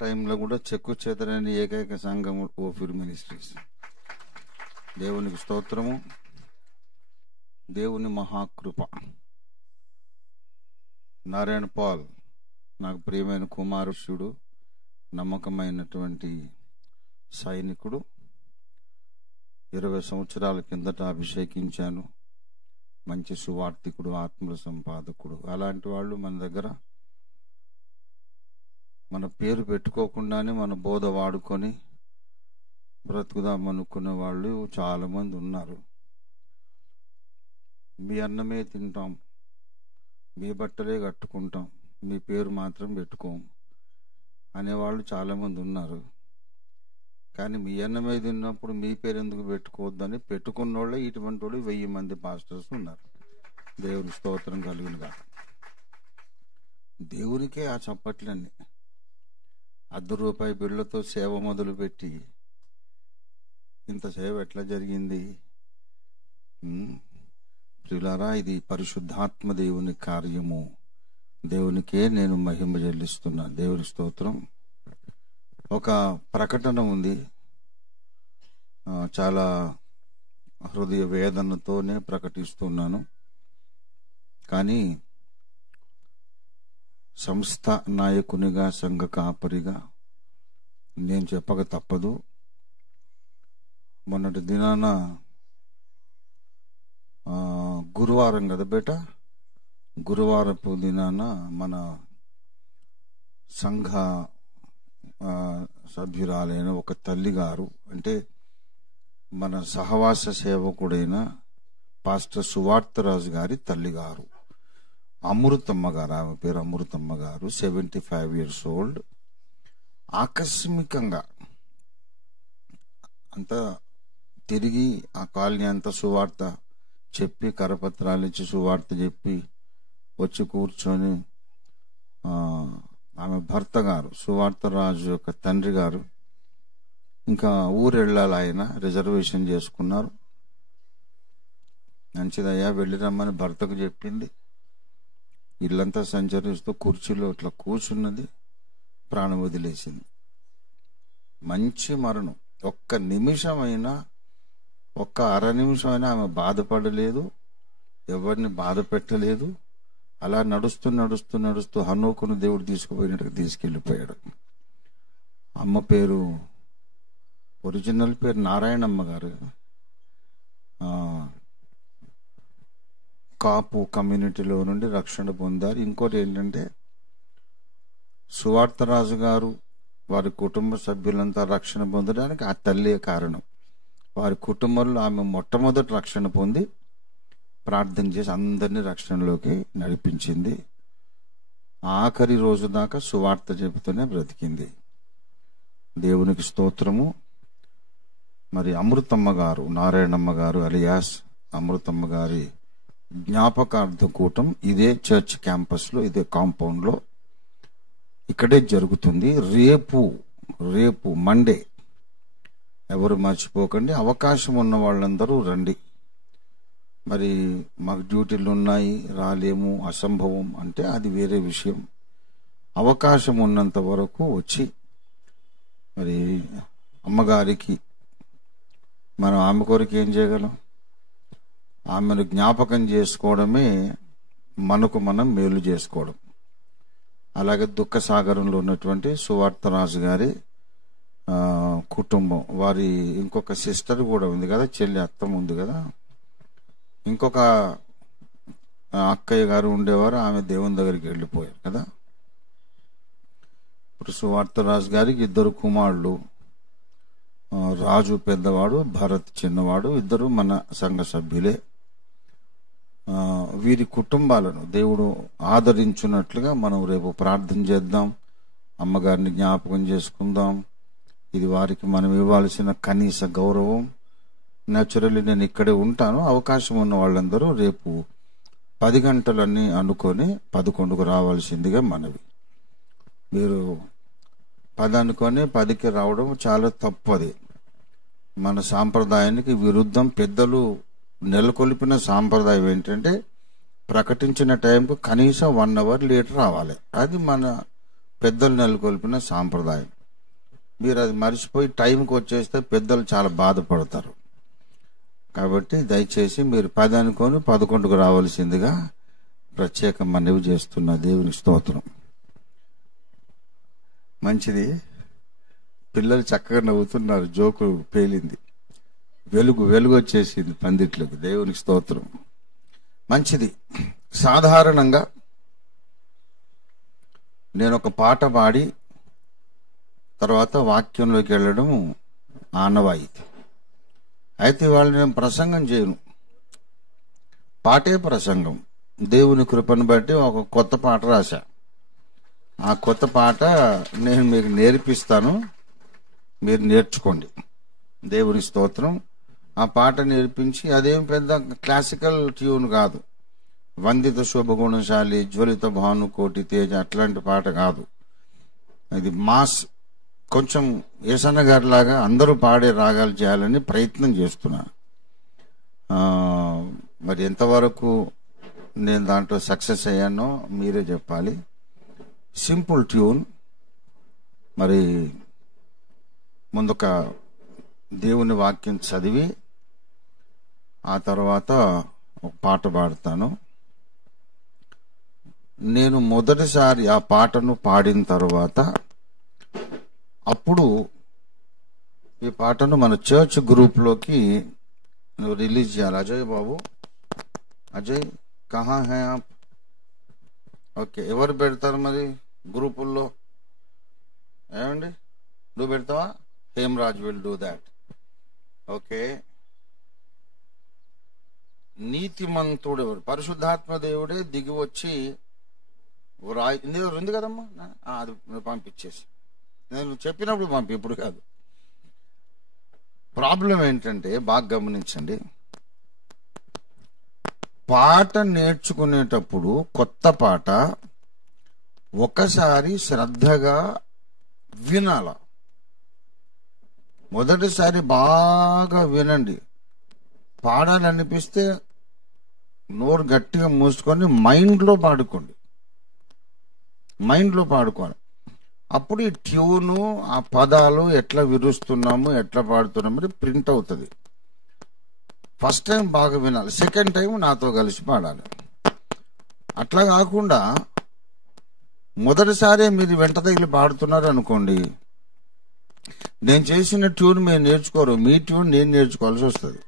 టైంలో కూడా చెక్కు చెదరని ఏకైక సంఘం ఓఫీర్ మినిస్ట్రీస్. దేవునికి స్తోత్రము, దేవుని మహాకృప. నారాయణ పాల్ నాకు ప్రియమైన కుమారుషుడు, నమ్మకమైనటువంటి సైనికుడు. 20 సంవత్సరాల కిందట అభిషేకించాను. మంచి సువార్థికుడు, ఆత్మల సంపాదకుడు. అలాంటి వాళ్ళు మన దగ్గర మన పేరు పెట్టుకోకుండానే మన బోధ వాడుకొని బ్రతుకుదాం అనుకునే వాళ్ళు చాలా మంది ఉన్నారు. మీ అన్నమే తింటాం, మీ బట్టలే కట్టుకుంటాం, మీ పేరు మాత్రం పెట్టుకోం అనేవాళ్ళు చాలామంది ఉన్నారు. కానీ మీ అన్నమే తిన్నప్పుడు మీ పేరు ఎందుకు పెట్టుకోవద్దని పెట్టుకున్న వాళ్ళే ఇటువంటి వాళ్ళు 1000 మంది పాస్టర్స్ ఉన్నారు. దేవుని స్తోత్రం కలుగునుగా. దేవునికే ఆ చప్పట్లన్నీ. ₹1 బిళ్ళతో సేవ మొదలుపెట్టి ఇంత సేవ ఎట్లా జరిగింది? ప్రియులారా, ఇది పరిశుద్ధాత్మ దేవుని కార్యము. దేవునికే నేను మహిమ చెల్లిస్తున్నా. దేవుని స్తోత్రం. ఒక ప్రకటన ఉంది, చాలా హృదయ వేదనతోనే ప్రకటిస్తున్నాను. కానీ సంస్థ నాయకునిగా, సంఘ కాపరిగా నేను చెప్పక తప్పదు. మొన్నటి దినాన గురువారం కదా బేట, గురువారపు దినాన మన సంఘ సభ్యురాలైన ఒక తల్లి గారు, అంటే మన సహవాస సేవకుడైన పాస్టర్ సువార్తరాజు గారి తల్లి గారు, అమృతమ్మ గారు, ఆమె పేరు అమృతమ్మ గారు, 75 years old. ఆకస్మికంగా అంతా తిరిగి ఆ కాలనీ అంతా సువార్త చెప్పి, కరపత్రాలు ఇచ్చి సువార్త చెప్పి వచ్చి కూర్చొని ఆమె భర్త గారు, సువార్తరాజు యొక్క తండ్రి గారు, ఇంకా ఊరెళ్ళాలి, ఆయన రిజర్వేషన్ చేసుకున్నారు. మంచిదయ్యా వెళ్ళి రమ్మని భర్తకు చెప్పింది. ఇల్లంతా సంచరిస్తూ కుర్చీలో ఇట్లా కూర్చున్నది, ప్రాణం వదిలేసింది. మంచి మరణం. ఒక్క నిమిషమైనా, ఒక్క అర నిమిషమైనా ఆమె బాధపడలేదు, ఎవరిని బాధ పెట్టలేదు. అలా నడుస్తూ నడుస్తూ నడుస్తూ హనోకును దేవుడు తీసుకుపోయినట్టుగా తీసుకెళ్ళిపోయాడు. అమ్మ పేరు, ఒరిజినల్ పేరు నారాయణమ్మ గారు. కాపు కమ్యూనిటీలో నుండి రక్షణ పొందారు. ఇంకోటి ఏంటంటే, సువార్తరాజు గారు వారి కుటుంబ సభ్యులంతా రక్షణ పొందడానికి ఆ తల్లే కారణం. వారి కుటుంబంలో ఆమె మొట్టమొదటి రక్షణ పొంది ప్రార్థన చేసి అందరినీ రక్షణలోకి నడిపించింది. ఆఖరి రోజు దాకా సువార్త చెబుతూనే బ్రతికింది. దేవునికి స్తోత్రము. మరి అమృతమ్మ గారు, నారాయణమ్మ గారు అలియాస్ అమృతమ్మ గారి జ్ఞాపకార్థ కూటం ఇదే చర్చ్ క్యాంపస్లో, ఇదే కాంపౌండ్లో ఇక్కడే జరుగుతుంది. రేపు మండే. ఎవరు మర్చిపోకండి. అవకాశం ఉన్న వాళ్ళందరూ రండి. మరి మాకు డ్యూటీలు ఉన్నాయి, రాలేము, అసంభవం అంటే అది వేరే విషయం. అవకాశం ఉన్నంత వరకు వచ్చి మరి అమ్మగారికి మనం ఆమె కొరకు ఏం చేయగలం? ఆమెను జ్ఞాపకం చేసుకోవడమే మనకు మనం మేలు చేసుకోవడం. అలాగే దుఃఖసాగరంలో ఉన్నటువంటి సువార్తరాజు గారి కుటుంబం, వారి ఇంకొక సిస్టర్ కూడా ఉంది కదా, చెల్లి అత్తమ్మ ఉంది కదా, ఇంకొక అక్కయ్య గారు ఉండేవారు, ఆమె దేవుని దగ్గరికి వెళ్ళిపోయారు కదా. ఇప్పుడు సువార్తరాజు గారికి 2 కుమారులు, రాజు పెద్దవాడు, భరత్ చిన్నవాడు. 2 మన సంఘ సభ్యులే. వీరి కుటుంబాలను దేవుడు ఆదరించున్నట్లుగా మనం రేపు ప్రార్థన చేద్దాం. అమ్మగారిని జ్ఞాపకం చేసుకుందాం. ఇది వారికి మనం ఇవ్వాల్సిన కనీస గౌరవం. న్యాచురల్లీ నేను ఇక్కడే ఉంటాను. అవకాశం ఉన్న వాళ్ళందరూ రేపు 10 గంటలన్నీ అనుకొని 11కు రావాల్సిందిగా మనవి. మీరు 10 అనుకొని 10కి రావడం చాలా తప్పది. మన సాంప్రదాయానికి విరుద్ధం. పెద్దలు నెలకొల్పిన సాంప్రదాయం ఏంటంటే, ప్రకటించిన టైంకు కనీసం 1 hour లేట్ రావాలి. అది మన పెద్దలు నెలకొల్పిన సాంప్రదాయం. మీరు అది మర్చిపోయి టైంకి వచ్చేస్తే పెద్దలు చాలా బాధపడతారు. కాబట్టి దయచేసి మీరు 10 అనుకొని 11కు రావాల్సిందిగా ప్రత్యేక మనవి చేస్తున్న. దేవుని స్తోత్రం. మంచిది, పిల్లలు చక్కగా నవ్వుతున్నారు, జోకు పేలింది, వెలుగు వచ్చేసింది పందిట్లోకి. దేవునికి స్తోత్రం. మంచిది. సాధారణంగా నేను ఒక పాట పాడి తర్వాత వాక్యంలోకి వెళ్ళడం ఆనవాయితీ. అయితే వాళ్ళు నేను ప్రసంగం చేయను, పాటే ప్రసంగం. దేవుని కృపను బట్టి ఒక కొత్త పాట రాశా. ఆ కొత్త పాట నేను మీకు నేర్పిస్తాను, మీరు నేర్చుకోండి. దేవుని స్తోత్రం. ఆ పాట నేర్పించి, అదేం పెద్ద క్లాసికల్ ట్యూన్ కాదు, వందిత శుభగుణశాలి జ్వలిత భానుకోటి తేజ అట్లాంటి పాట కాదు. ఇది మాస్, కొంచెం ఏసన్న గారి లాగా అందరూ పాడే రాగాలు చేయాలని ప్రయత్నం చేస్తున్నా. మరి ఎంతవరకు నేను దాంట్లో సక్సెస్ అయ్యానో మీరే చెప్పాలి. Simple tune. మరి ముందొక దేవుని వాక్యం చదివి ఆ తర్వాత ఒక పాట పాడతాను. నేను మొదటిసారి ఆ పాటను పాడిన తర్వాత అప్పుడు ఈ పాటను మన చర్చ్ గ్రూప్లోకి రిలీజ్ చేయాలి. అజయ్ బాబు, అజయ్ కహా హై ఆప్? ఓకే, ఎవరు పెడతారు మరి గ్రూపుల్లో? ఏమండి, నువ్వు పెడతావా? Hemraj will do that. Okay. నీతిమంతుడు ఎవరు? పరిశుద్ధాత్మ దేవుడే దిగి వచ్చి ఉంది కదమ్మా, అది పంపించేసి నేను చెప్పినప్పుడు పంపి, ఇప్పుడు కాదు. ప్రాబ్లం ఏంటంటే బాగా గమనించండి, పాట నేర్చుకునేటప్పుడు కొత్త పాట ఒకసారి శ్రద్ధగా వినాల. మొదటిసారి బాగా వినండి. పాడాలనిపిస్తే నోరు గట్టిగా మూసుకొని మైండ్లో పాడుకోండి. అప్పుడు ఈ ట్యూను, ఆ పదాలు ఎట్లా విరుస్తున్నాము, ఎట్లా పాడుతున్నాము ప్రింట్ అవుతుంది. ఫస్ట్ టైం బాగా వినాలి, సెకండ్ టైం నాతో కలిసి పాడాలి. అట్లా కాకుండా మొదటిసారి మీరు వెంట తగిలి పాడుతున్నారు అనుకోండి, నేను చేసిన ట్యూన్ మీరు నేర్చుకోరు, మీ ట్యూన్ నేను నేర్చుకోవాల్సి వస్తుంది.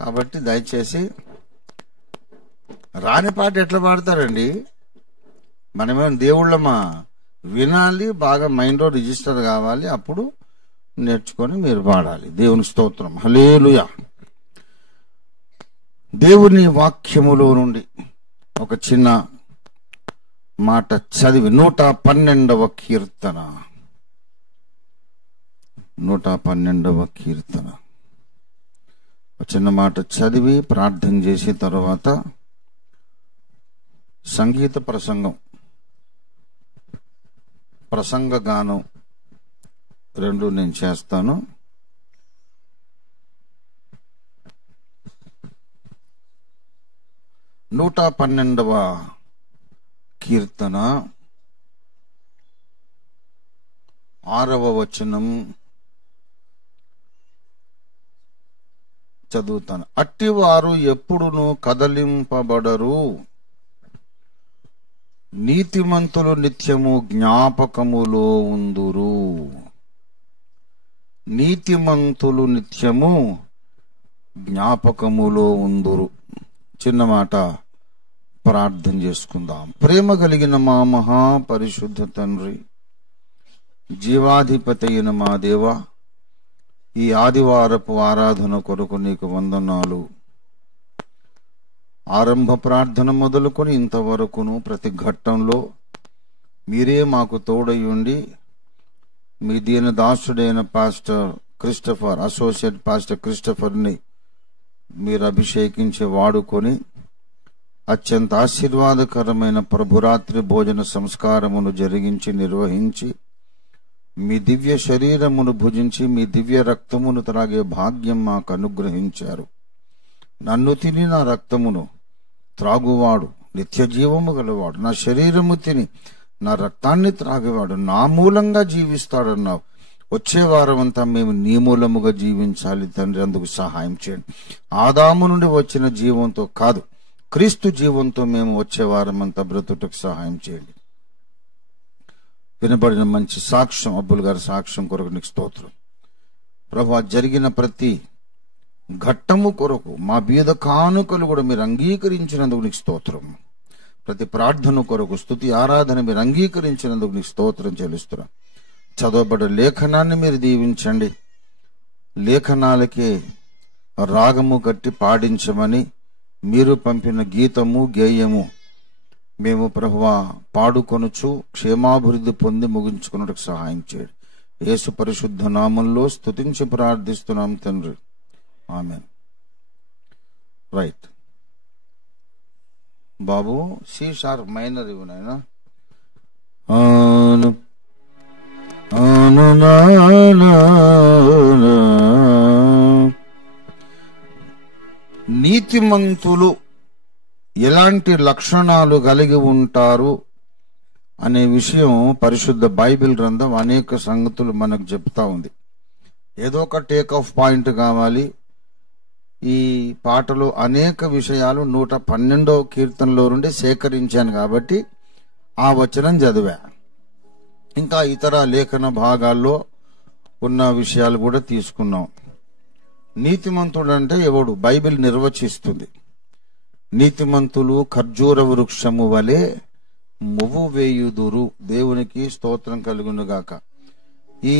కాబట్టి దయచేసి రాని పాట ఎట్లా పాడతారండి? మనమేమో దేవుళ్ళమా? వినాలి, బాగా మైండ్లో రిజిస్టర్ కావాలి, అప్పుడు నేర్చుకొని మీరు పాడాలి. దేవుని స్తోత్రం. హల్లెలూయా. దేవుని వాక్యములో నుండి ఒక చిన్న మాట చదివి 112వ కీర్తన 112వ కీర్తన ఒక చిన్న మాట చదివి ప్రార్థన చేసి తర్వాత సంగీత ప్రసంగ గానం రెండు నేను చేస్తాను. నూట 12వ కీర్తన 6వ వచనం చదువుతాను. అట్టివారు ఎప్పుడును కదలింపబడరు, నీతిమంతులు నిత్యము జ్ఞాపకములో ఉందురు. నీతిమంతులు నిత్యము జ్ఞాపకములో ఉందురు. చిన్న మాట ప్రార్థన చేసుకుందాం. ప్రేమ కలిగిన మా మహాపరిశుద్ధ తండ్రి, జీవాధిపతి అయిన మా దేవ, ఈ ఆదివారపు ఆరాధన కొరకు నీకు వందనాలు. ఆరంభ ప్రార్థన మొదలుకొని ఇంతవరకును ప్రతి ఘట్టంలో మీరే మాకు తోడయుండి మీ దీన దాసుడైన పాస్టర్ క్రిస్టఫర్, అసోసియేట్ పాస్టర్ క్రిస్టఫర్ని మీరు అభిషేకించి వాడుకొని అత్యంత ఆశీర్వాదకరమైన ప్రభురాత్రి భోజన సంస్కారమును జరిగించి నిర్వహించి మీ దివ్య శరీరమును భుజించి మీ దివ్య రక్తమును త్రాగే భాగ్యం మాకు అనుగ్రహించారు. నన్ను తిని నా రక్తమును త్రాగువాడు నిత్య జీవము గలవాడు, నా శరీరము తిని నా రక్తాన్ని త్రాగేవాడు నా మూలంగా జీవిస్తాడన్నావు. వచ్చే వారం అంతా మేము నీ మూలముగా జీవించాలి తండ్రి, అందుకు సహాయం చేయండి. ఆదాము నుండి వచ్చిన జీవంతో కాదు, క్రీస్తు జీవంతో మేము వచ్చే వారం అంతా బ్రతుటకు సహాయం చేయండి. వినబడిన మంచి సాక్ష్యం, అబ్బుల్ గారి సాక్ష్యం కొరకు నీకు స్తోత్రం ప్రభువా. జరిగిన ప్రతి ఘట్టము కొరకు మా బీద కానుకలు కూడా మీరు అంగీకరించినందుకు నీకు స్తోత్రం. ప్రతి ప్రార్థన కొరకు స్తుతి ఆరాధన మీరు అంగీకరించినందుకు నీకు స్తోత్రం చెల్లిస్తున్నా. చదవబడ్డ లేఖనాన్ని మీరు దీవించండి. లేఖనాలకే రాగము కట్టి పాడించమని మీరు పంపిన గీతము గేయము మేము ప్రభువా పాడుకొనుచు క్షేమాభివృద్ధి పొంది ముగించుకున్నట్టుకు సహాయం చేయండి. యేసు పరిశుద్ధ నామంలో స్తుతించి ప్రార్థిస్తున్నాం తండ్రి, ఆమేన్. రైట్ బాబు, సి షార్ప్ మైనర్ ఇవి నాయనా. నీతిమంతులు ఎలాంటి లక్షణాలు కలిగి ఉంటారు అనే విషయం పరిశుద్ధ బైబిల్ గ్రంథం అనేక సంగతులు మనకు చెప్తా ఉంది. ఏదో ఒక టేక్ ఆఫ్ పాయింట్ కావాలి. ఈ పాటలో అనేక విషయాలు 112వ కీర్తనలో నుండి సేకరించాను కాబట్టి ఆ వచనం చదివా. ఇంకా ఇతర లేఖన భాగాల్లో ఉన్న విషయాలు కూడా తీసుకున్నాం. నీతిమంతుడు అంటే ఎవడు? బైబిల్ నిర్వచిస్తుంది. నీతిమంతులు ఖర్జూర వృక్షము వలె మొవ్వు వేయుదురు. దేవునికి స్తోత్రం కలుగునుగాక. ఈ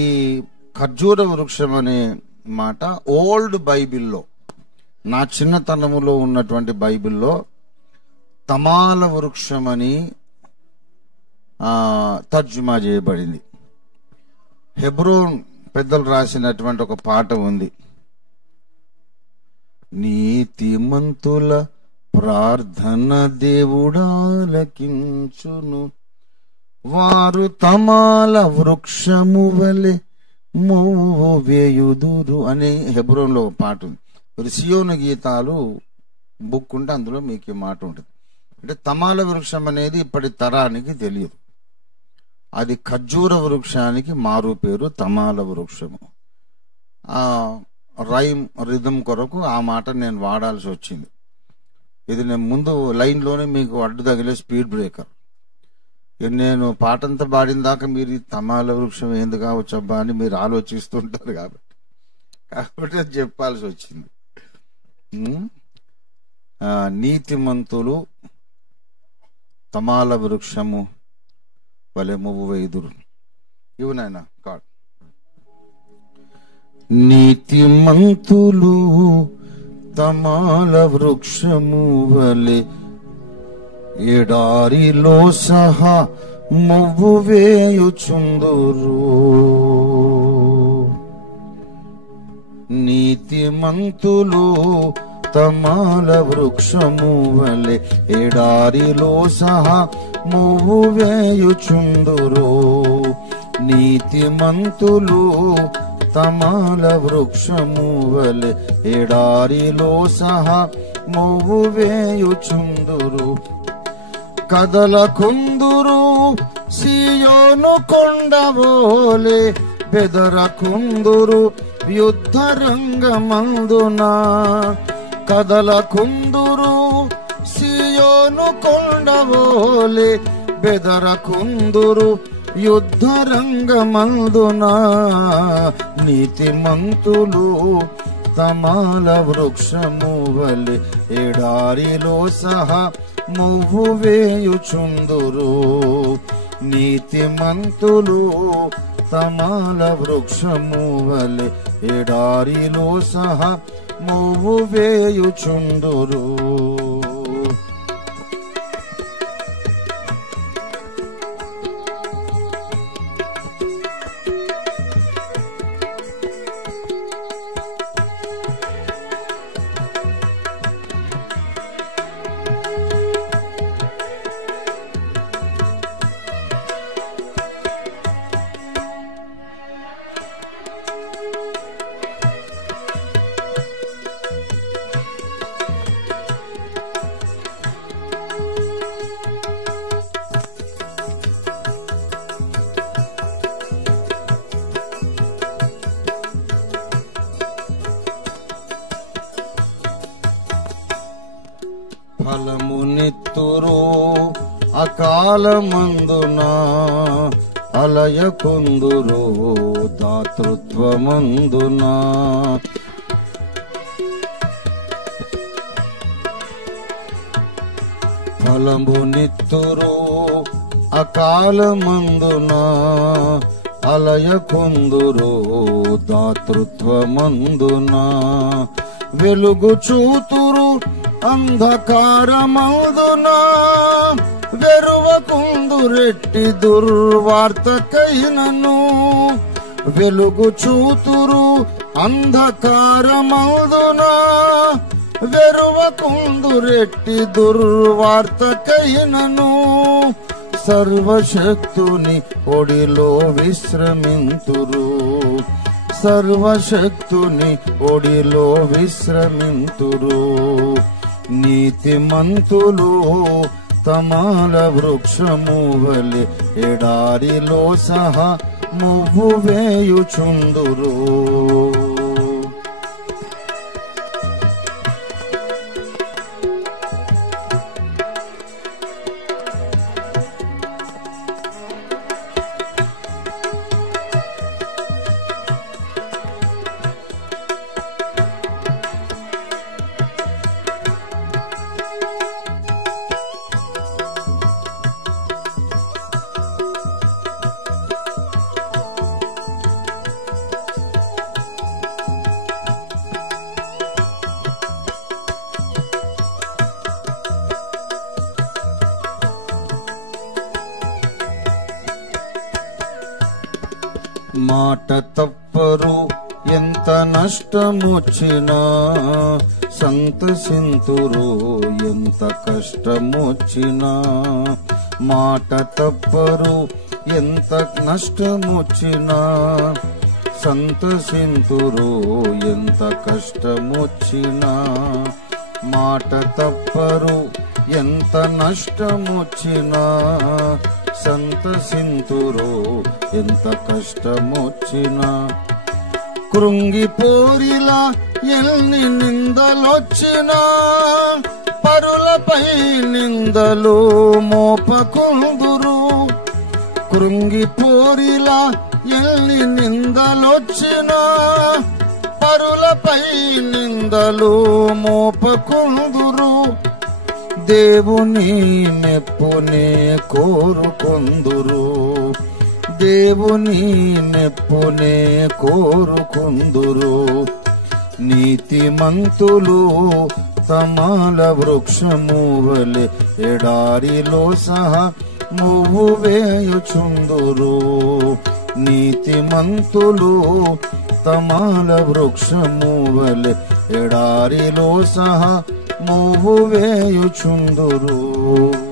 ఖర్జూర వృక్షం అనే మాట ఓల్డ్ బైబిల్లో, నా చిన్నతనములో ఉన్నటువంటి బైబిల్లో తమాల వృక్షమని తర్జుమా చేయబడింది. హెబ్రోన్ పెద్దలు రాసినటువంటి ఒక పాట ఉంది. నీతిమంతుల ప్రార్థన దేవుడాలకించును, వారు తమాల వృక్షము వలె మోవు వేయుదురు అని హెబ్రోన్లో ఒక పాట ఉంది. మీరు సియోను గీతాలు బుక్ ఉంటే అందులో మీకు ఈ మాట ఉంటుంది. అంటే తమాల వృక్షం అనేది ఇప్పటి తరానికి తెలియదు. అది ఖర్జూర వృక్షానికి మారు పేరు తమాల వృక్షము. ఆ రైమ్ రిథమ్ కొరకు ఆ మాట నేను వాడాల్సి వచ్చింది. ఇది నేను ముందు లైన్లోనే మీకు అడ్డు తగిలే స్పీడ్ బ్రేకర్. నేను పాటంతా పాడిన దాకా మీరు ఈ తమాల వృక్షం ఏంది కావచ్చబ్బా అని మీరు ఆలోచిస్తుంటారు కాబట్టి అది చెప్పాల్సి వచ్చింది. నీతిమంతులు తమాల వృక్షము వలె మొవ్వు వేయుదురు. ఇవి నాయన కాదు. నీతిమంతులు తమాల వృక్షము వలె ఎడారిలో సహా మొవ్వు వేయుచుందురు. నీతిమంతులు తమాల వృక్షము వలె ఎడారిలో సహా మొవ్వు వేయుచుందురు. నీతిమంతులు తమాల వృక్షము వలె ఎడారిలో సహా మొవ్వు వేయుచుందురు. కదలకుందురు సియోను కొండవోలే, బెదరకుందురు యుద్ధ రంగమందున. కదలకుందురు సియోను కొండవోలే, బెదరకుందురు యుద్ధ రంగమందున. నీతిమంతులు తమాల వృక్షము వలె ఎడారిలో సహా మొవ్వు వేయుచుందురు. నీతిమంతులు తమాల వృక్షము వలె ఎడారిలో సహా మొవ్వు వేయుచుందురు. ఫలమునిత్తురు అకాలమందున అలయకుందురు దాతృత్వమందున. ఫలమునిత్తురు అకాలమందున అలయకుందురు దాతృత్వమందున. వెలుగు చూతురు అంధకారమందున వెరువకుందురెట్టి దుర్వార్తకైనను. వెలుగు చూతురు అంధకారమందున వెరువకుందురెట్టి దుర్వార్తకైనను. సర్వశక్తుని ఒడిలో విశ్రమింతురు. సర్వశక్తుని ఒడిలో విశ్రమింతురు. నీతిమంతులు తమాల వృక్షము వలె ఎడారిలో సహా మువ్వు వేయుచుందురు. మాట తప్పరు ఎంత నష్టమొచ్చినా, సంతసింతురు ఎంత కష్టమొచ్చినా. మాట తప్పరు ఎంత నష్టమొచ్చినా, సంతసింతురు ఎంత కష్టమొచ్చినా. మాట తప్పరు ఎంత నష్టమొచ్చినా, సంతసింతురు ఎంత కష్టమొచ్చినా. కృంగిపోరిలా ఎన్ని నిందలొచ్చినా, పరులపై నిందలు మోపకుందురు. కృంగిపోరిలా ఎన్ని నిందలొచ్చినా, పరులపై నిందలు మోపకుందురు. దేవుని మెప్పునే కోరుకొందురు. దేవుని మెప్పునే కోరుకొందురు. నీతిమంతులు తమాల వృక్షము వలె ఎడారిలో సహా మువ్వు వేయుచుందురు. నీతిమంతులు తమాల వృక్షము వలె ఎడారిలో సహా మువ్వు వేయుచుందురు.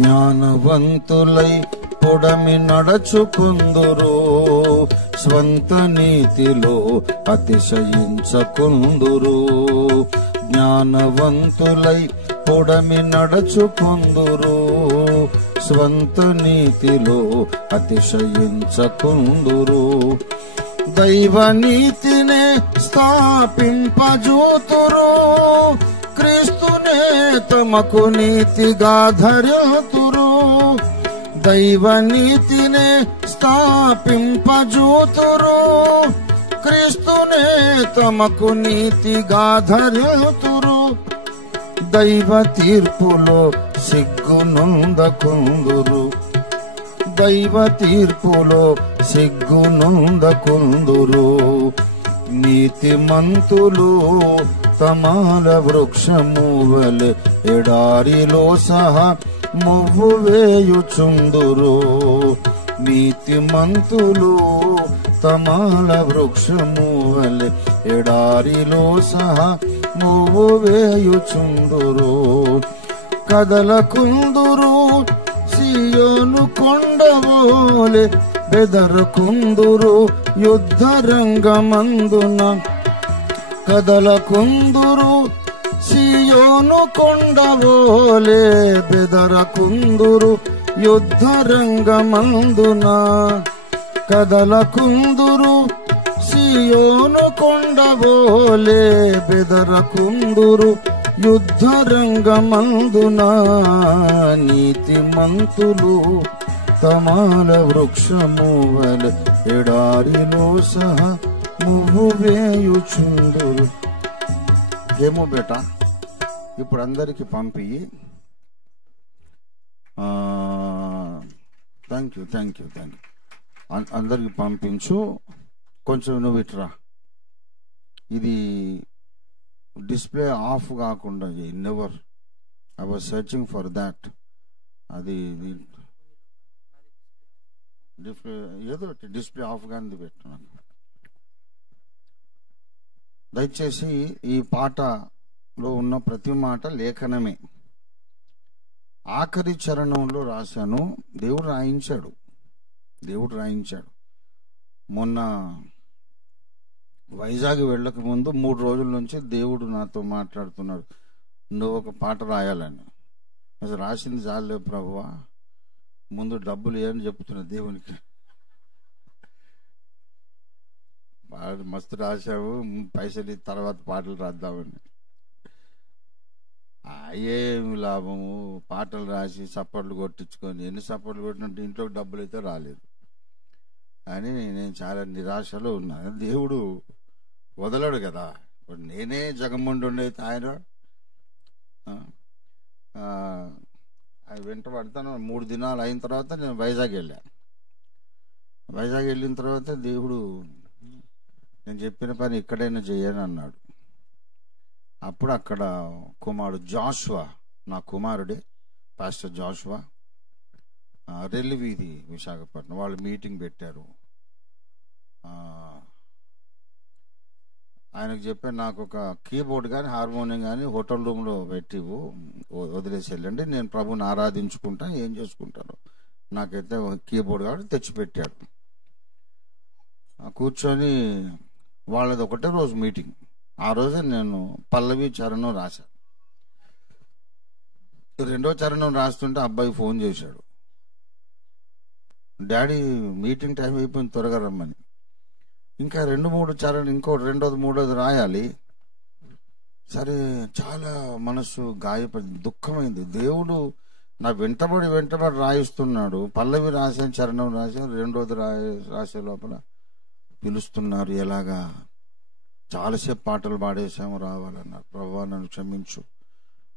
జ్ఞానవంతులై పొడమి నడచుకుందురు. స్వంత నీతిలో అతిశయించకుందురు. జ్ఞానవంతులై పొడమి నడచుకుందురు. స్వంత నీతిలో అతిశయించకుందురు. దైవ నీతినే స్థాపింపజూతురు. క్రీస్తునే తమకు నీతిగా ధరింతురు. దైవ నీతినే స్థాపింపజూతురు. క్రీస్తునే తమకు నీతిగా ధరింతురు. దైవ తీర్పులో సిగ్గునొందకుందురు. దైవ తీర్పులో సిగ్గునొందకుందురు. నీతిమంతులు తమాల వృక్షము వలె ఎడారిలో సహా మువ్వు వేయుచుందురు. నీతిమంతులు తమాల వృక్షము వలె ఎడారిలో సహా మువ్వు వేయుచుందురు. కదలకుందురు సియోను కొండవోలే బెదరకుందురు యుద్ధ రంగమందున. కదలకుందురు సియోను కొండవోలే బెదరకుందురు యుద్ధ రంగమందున. కదలకుందురు సియోను కొండవోలే బెదరకుందురు యుద్ధ రంగమందున. నీతిమంతులు తమాల వృక్షము వలె ఎడారిలో సహా మువ్వు వేయుచుందురు. ఏమో బేటా, ఇప్పుడు అందరికి పంపి. థ్యాంక్ యూ అందరికి పంపించు. కొంచెం నువ్వు ఇట్రా, ఇది డిస్ప్లే ఆఫ్ కాకుండా never. I was searching for that. అది ఏదో డిస్ప్లే ఆఫ్ గాని పెట్టినాను. దయచేసి ఈ పాటలో ఉన్న ప్రతి మాట లేఖనమే. ఆఖరి చరణంలో రాశాను. దేవుడు రాయించాడు. మొన్న వైజాగ్ వెళ్ళక ముందు 3 రోజుల నుంచి దేవుడు నాతో మాట్లాడుతున్నాడు, నువ్వు ఒక పాట రాయాలని. అసలు రాసింది చాలే ప్రభువా, ముందు డబ్బులు ఏమని చెప్తున్నా దేవునికి. మస్తు రాశావు, పైసలు తర్వాత పాటలు రాద్దామని. ఏమి లాభము, పాటలు రాసి సపోర్ట్లు కొట్టించుకొని ఎన్ని సపోర్ట్లు కొట్టినట్టు ఇంట్లోకి డబ్బులు అయితే రాలేదు అని నేను చాలా నిరాశలో ఉన్నాను. దేవుడు వదలడు కదా. ఇప్పుడు నేనే జగన్మోహన్ ఉండేది ఆయన వెంట పడతాను. 3 దినాలు అయిన తర్వాత నేను వైజాగ్ వెళ్ళాను. వైజాగ్ వెళ్ళిన తర్వాత దేవుడు నేను చెప్పిన పని ఎక్కడైనా చేయని అన్నాడు. అప్పుడు అక్కడ కుమారుడు జాషువా, నా కుమారుడే పాస్టర్ జాషువా, రెల్లి వీధి విశాఖపట్నం, వాళ్ళు మీటింగ్ పెట్టారు. ఆయనకు చెప్పాను, నాకు ఒక కీబోర్డ్ కానీ హార్మోనియం కానీ హోటల్ రూమ్లో పెట్టి వదిలేసి వెళ్ళండి, నేను ప్రభుని ఆరాధించుకుంటా, ఏం చేసుకుంటాను. నాకైతే కీబోర్డ్ కాబట్టి తెచ్చిపెట్టాడు. కూర్చొని వాళ్ళది ఒకటే రోజు మీటింగ్. ఆ రోజే నేను పల్లవి చరణం రాశాను. 2వ చరణం రాస్తుంటే అబ్బాయి ఫోన్ చేశాడు, డాడీ మీటింగ్ టైం అయిపోయింది, త్వరగా రమ్మని. ఇంకా 2-3 చరణం, ఇంకో 2వది 3వది రాయాలి. సరే, చాలా మనసు గాయపడింది, దుఃఖమైంది. దేవుడు నా వెంటబడి రాయిస్తున్నాడు. పల్లవి రాశాను, చరణం రాశాను, 2వది రాసే లోపల పిలుస్తున్నారు. ఎలాగా, చాలాసేపు పాటలు పాడేసాము, రావాలన్నారు. ప్రభువా నన్ను క్షమించు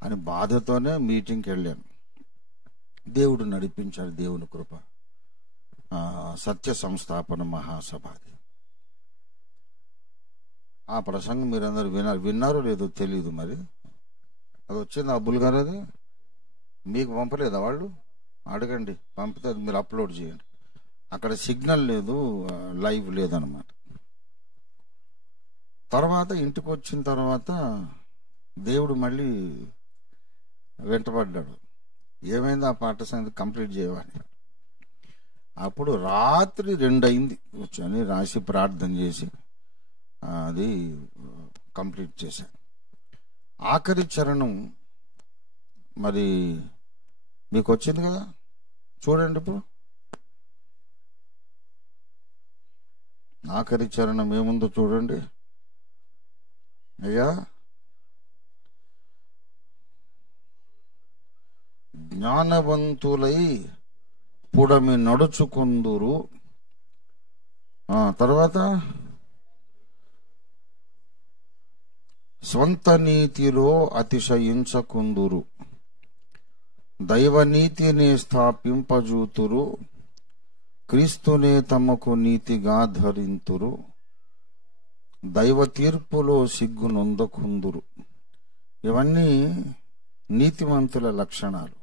అని బాధతోనే మీటింగ్కి వెళ్ళాను. దేవుడు నడిపించాడు, దేవుని కృప. సత్య సంస్థాపన మహాసభది. ఆ ప్రసంగం మీరందరూ విన్నారో లేదో తెలీదు. మరి అది వచ్చింది అబ్బుల్ గారు, అది మీకు పంపలేదా వాళ్ళు? అడగండి, పంపితే మీరు అప్లోడ్ చేయండి. అక్కడ సిగ్నల్ లేదు, లైవ్ లేదన్నమాట. తర్వాత ఇంటికి వచ్చిన తర్వాత దేవుడు మళ్ళీ వెంటబడ్డాడు, ఏమైంది ఆ పాట సంగతి కంప్లీట్ చేయమని. అప్పుడు రాత్రి 2 అయింది, కూర్చొని రాసి ప్రార్థన చేసి అది కంప్లీట్ చేశాను. ఆఖరి చరణం మరి మీకు వచ్చింది కదా, చూడండి. ఇప్పుడు ఆఖరి చరణం ఏముందో చూడండి. అయ్యా, జ్ఞానవంతులై పుడమి నడుచుకుందురు. తర్వాత స్వంత నీతిలో అతిశయించకుందురు, దైవనీతిని స్థాపింపజూతురు, క్రీస్తునే తమకు నీతిగా ధరింతురు, దైవ తీర్పులో సిగ్గు నొందకుందురు. ఇవన్నీ నీతిమంతుల లక్షణాలు.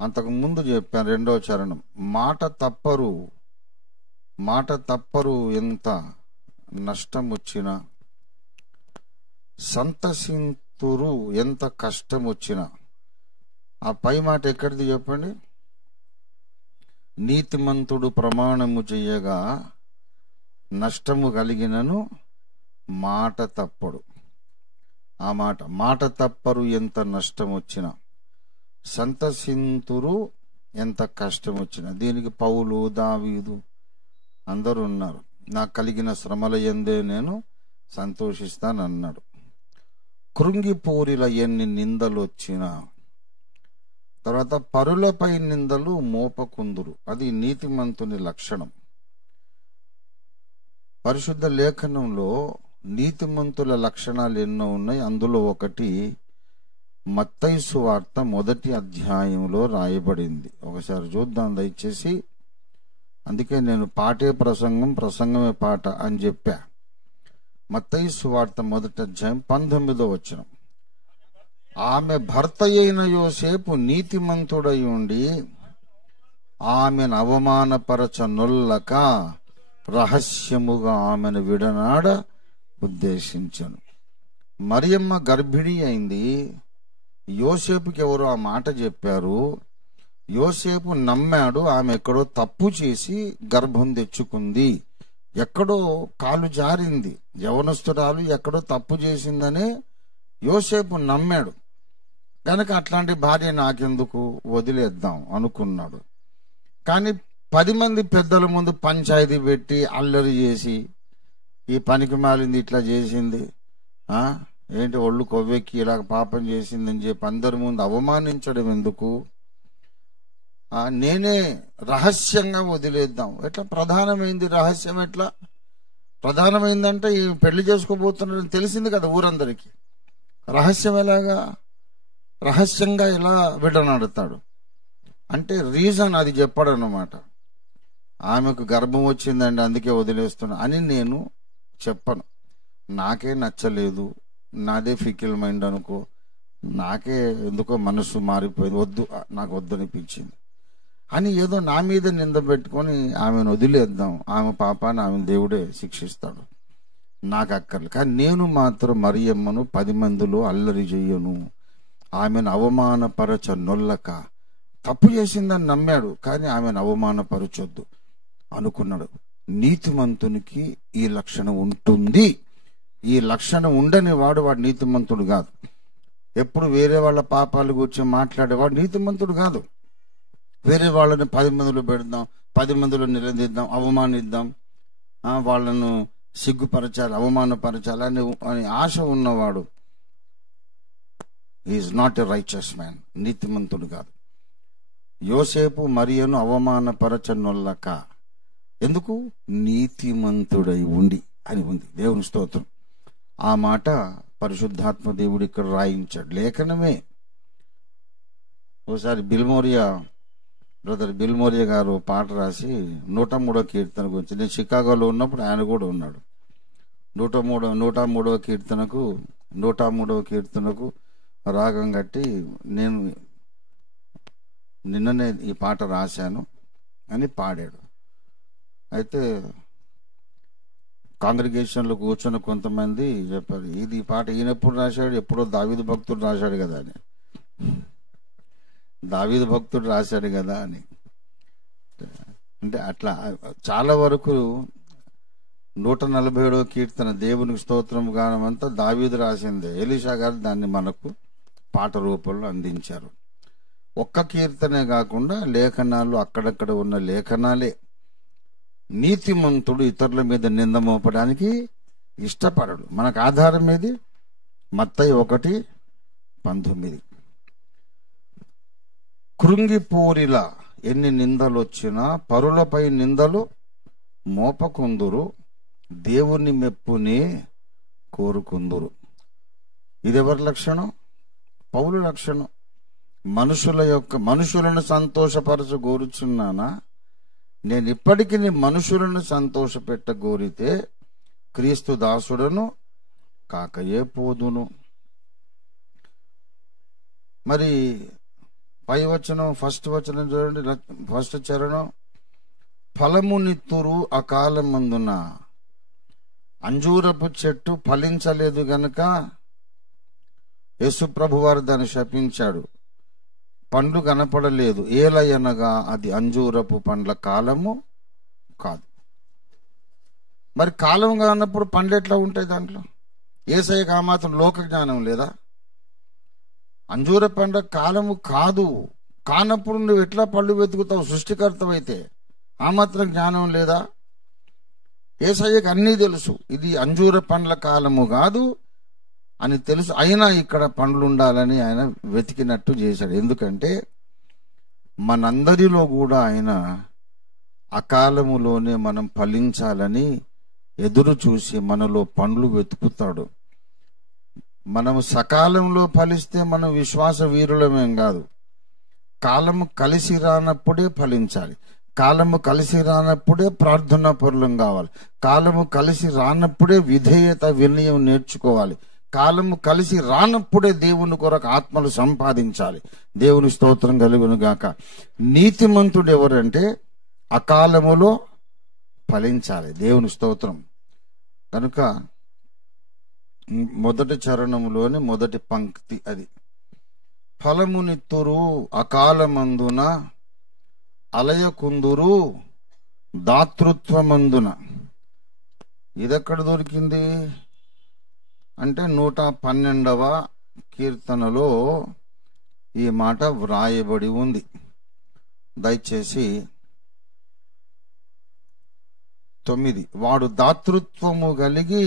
అంతకు ముందు చెప్పాను 2వ చరణం, మాట తప్పరు ఎంత నష్టం వచ్చినా, సంతసింతురు ఎంత కష్టం వచ్చినా. ఆ పై మాట ఎక్కడిది చెప్పండి? నీతిమంతుడు ప్రమాణము చేయగా నష్టము కలిగినను మాట తప్పడు. ఆ మాట తప్పరు ఎంత నష్టం వచ్చినా, సంతసింతురు ఎంత కష్టం వచ్చినా. దీనికి పౌలు, దావీదు అందరూ ఉన్నారు. నాకు కలిగిన శ్రమల యందే నేను సంతోషిస్తానన్నాడు. కృంగిపోరిల ఎన్ని నిందలు వచ్చినా, తర్వాత పరులపై నిందలు మోపకుందురు. అది నీతిమంతుని లక్షణం. పరిశుద్ధ లేఖనంలో నీతిమంతుల లక్షణాలు ఎన్నో ఉన్నాయి. అందులో ఒకటి మత్తయి సువార్త 1వ అధ్యాయంలో రాయబడింది. ఒకసారి చూద్దాం దయచేసి. అందుకే నేను పాటే ప్రసంగం, ప్రసంగమే పాట అని చెప్పా. మత్తయి సువార్త 1వ అధ్యాయం 19వ వచనం. ఆమె భర్త అయిన యోసేపు నీతిమంతుడై ఉండి ఆమెను అవమానపరచనొల్లక రహస్యముగా ఆమెను విడనాడ ఉద్దేశించను. మరియమ్మ గర్భిణి అయింది. యోసేపుకి ఎవరు ఆ మాట చెప్పారు. యోసేపు నమ్మాడు. ఆమె ఎక్కడో తప్పు చేసి గర్భం తెచ్చుకుంది, ఎక్కడో కాలు జారింది, యవనస్తురాలు ఎక్కడో తప్పు చేసిందనే యోసేపు నమ్మాడు. కనుక అట్లాంటి భార్య నాకెందుకు, వదిలేద్దాం అనుకున్నాడు. కానీ 10 మంది పెద్దల ముందు పంచాయతీ పెట్టి అల్లరి చేసి, ఈ పనికి మాలింది ఇట్లా చేసింది, ఏంటి ఒళ్ళు కొవ్వెక్కి ఇలాగ పాపం చేసిందని చెప్పి అందరి ముందు అవమానించడం ఎందుకు? నేనే రహస్యంగా వదిలేద్దాం. ఎట్లా ప్రధానమైంది రహస్యం? ఎట్లా ప్రధానమైందంటే ఈ పెళ్లి చేసుకోబోతున్నారని తెలిసింది కదా ఊరందరికీ. రహస్యం ఎలాగా? రహస్యంగా ఎలా విడనాడుతాడు అంటే రీజన్ అది చెప్పాడు అన్నమాట. ఆమెకు గర్భం వచ్చిందండి అందుకే వదిలేస్తున్నా అని నేను చెప్పను. నాకే నచ్చలేదు, నాదే ఫికిల్ మైండ్ అనుకో, నాకే ఎందుకో మనసు మారిపోయింది, వద్దు నాకు వద్దనిపించింది అని ఏదో నా మీద నింద పెట్టుకొని ఆమెను వదిలేద్దాం, ఆమె పాపాన్ని ఆమె దేవుడే శిక్షిస్తాడు, నాకు అక్కర్లేదు. కానీ నేను మాత్రం మరియమ్మను 10 మందిలో అల్లరి చెయ్యను, ఆమెను అవమానపరచనొల్లక. తప్పు చేసిందని నమ్మాడు కానీ ఆమెను అవమానపరచొద్దు అనుకున్నాడు. నీతిమంతునికి ఈ లక్షణం ఉంటుంది. ఈ లక్షణం ఉండని వాడు నీతిమంతుడు కాదు. ఎప్పుడు వేరే వాళ్ళ పాపాల గురించి మాట్లాడేవాడు నీతిమంతుడు కాదు. వేరే వాళ్ళని 10 మందిలో పెడదాం, 10 మందిలో నిలదీద్దాం, అవమానిద్దాం, వాళ్ళను సిగ్గుపరచాలి, అవమానపరచాలి అని ఆశ ఉన్నవాడు is not a righteous man, నీతిమంతుడు కాదు. యోసేపు మరియను అవమానపరచనొల్లక, ఎందుకు? నీతిమంతుడై ఉండి అని ఉంది. దేవుని స్తోత్రం. ఆ మాట పరిశుద్ధాత్మ దేవుడు ఇక్కడ రాయించాడు, లేఖనమే. ఒకసారి బ్రదర్ బిల్మోరియా గారు పాట రాసి 103వ కీర్తన గురించి, నేను చికాగోలో ఉన్నప్పుడు ఆయన కూడా ఉన్నాడు. 103వ కీర్తనకు రాగం కట్టి నేను నిన్ననే ఈ పాట రాశాను అని పాడాడు. అయితే కాంగ్రిగేషన్లో కూర్చొని కొంతమంది చెప్పారు, ఈ పాట ఈయన ఎప్పుడు రాశాడు, ఎప్పుడో దావీదు భక్తుడు రాశాడు కదా అని. దావీదు భక్తుడు రాశాడు కదా అని. అంటే అట్లా చాలా వరకు 147వ కీర్తన దేవునికి స్తోత్రం గానం అంతా దావీదు రాసిందే. ఎలీషా గారు దాన్ని మనకు పాట రూపంలో అందించారు. ఒక్క కీర్తనే కాకుండా లేఖనాలు అక్కడక్కడ ఉన్న లేఖనాలే. నీతిమంతుడు ఇతరుల మీద నింద మోపడానికి ఇష్టపడడు. మనకు ఆధారం ఏది? మత్తయి 1:19. కృంగిపోరిలా ఎన్ని నిందలు వచ్చినా పరులపై నిందలు మోపకుందురు, దేవుని మెప్పునే కోరుకుందురు. ఇదెవరి లక్షణం? పౌలు లక్షణం. మనుషులను సంతోషపరచగోరుచున్నానా? నేను ఇప్పటికీ మనుషులను సంతోషపెట్టగోరితే క్రీస్తు దాసుడను కాకయే పోదును. మరి పై వచనం ఫస్ట్ వచనం చూడండి, ఫస్ట్ చరణం. ఫలమునిత్తురు అకాలమందున, అంజూరపు చెట్టు ఫలించలేదు గనుక యేసుప్రభు వారు దాన్ని శపించాడు. పండ్లు కనపడలేదు, ఏలయనగా అది అంజూరపు పండ్ల కాలము కాదు. మరి కాలం కానప్పుడు పండ్లు ఎట్లా ఉంటాయి? దాంట్లో యేసయ్యకు ఆ మాత్రం లోక జ్ఞానం లేదా? అంజూర పండ్ల కాలము కాదు కానప్పుడు నువ్వు ఎట్లా పళ్ళు వెతుకుతావు? సృష్టికర్తవైతే ఆ మాత్రం జ్ఞానం లేదా? యేసయ్యకు అన్నీ తెలుసు, ఇది అంజూర పండ్ల కాలము కాదు అని తెలుసు. అయినా ఇక్కడ పండ్లు ఉండాలని ఆయన వెతికినట్టు చేశాడు. ఎందుకంటే మనందరిలో కూడా ఆయన అకాలములోనే మనం ఫలించాలని ఎదురు చూసి మనలో పండ్లు వెతుకుతాడు. మనము సకాలంలో ఫలిస్తే మనం విశ్వాస వీరులమేం కాదు. కాలము కలిసి రానప్పుడే ఫలించాలి. కాలము కలిసి రానప్పుడే ప్రార్థనా పరులం కావాలి. కాలము కలిసి రానప్పుడే విధేయత వినయం నేర్చుకోవాలి. కాలము కలిసి రానప్పుడే దేవుని కొరకు ఆత్మలు సంపాదించాలి. దేవుని స్తోత్రం కలుగును గాక. నీతిమంతుడు ఎవరంటే అకాలములో ఫలించాలి. దేవుని స్తోత్రం. కనుక మొదటి చరణంలోని మొదటి పంక్తి అది. ఫలమునిత్తురు అకాలమందున, అలయకుందురు దాతృత్వమందున. ఇదెక్కడ దొరికింది అంటే 112వ కీర్తనలో ఈ మాట వ్రాయబడి ఉంది. దయచేసి 9, వాడు దాతృత్వము కలిగి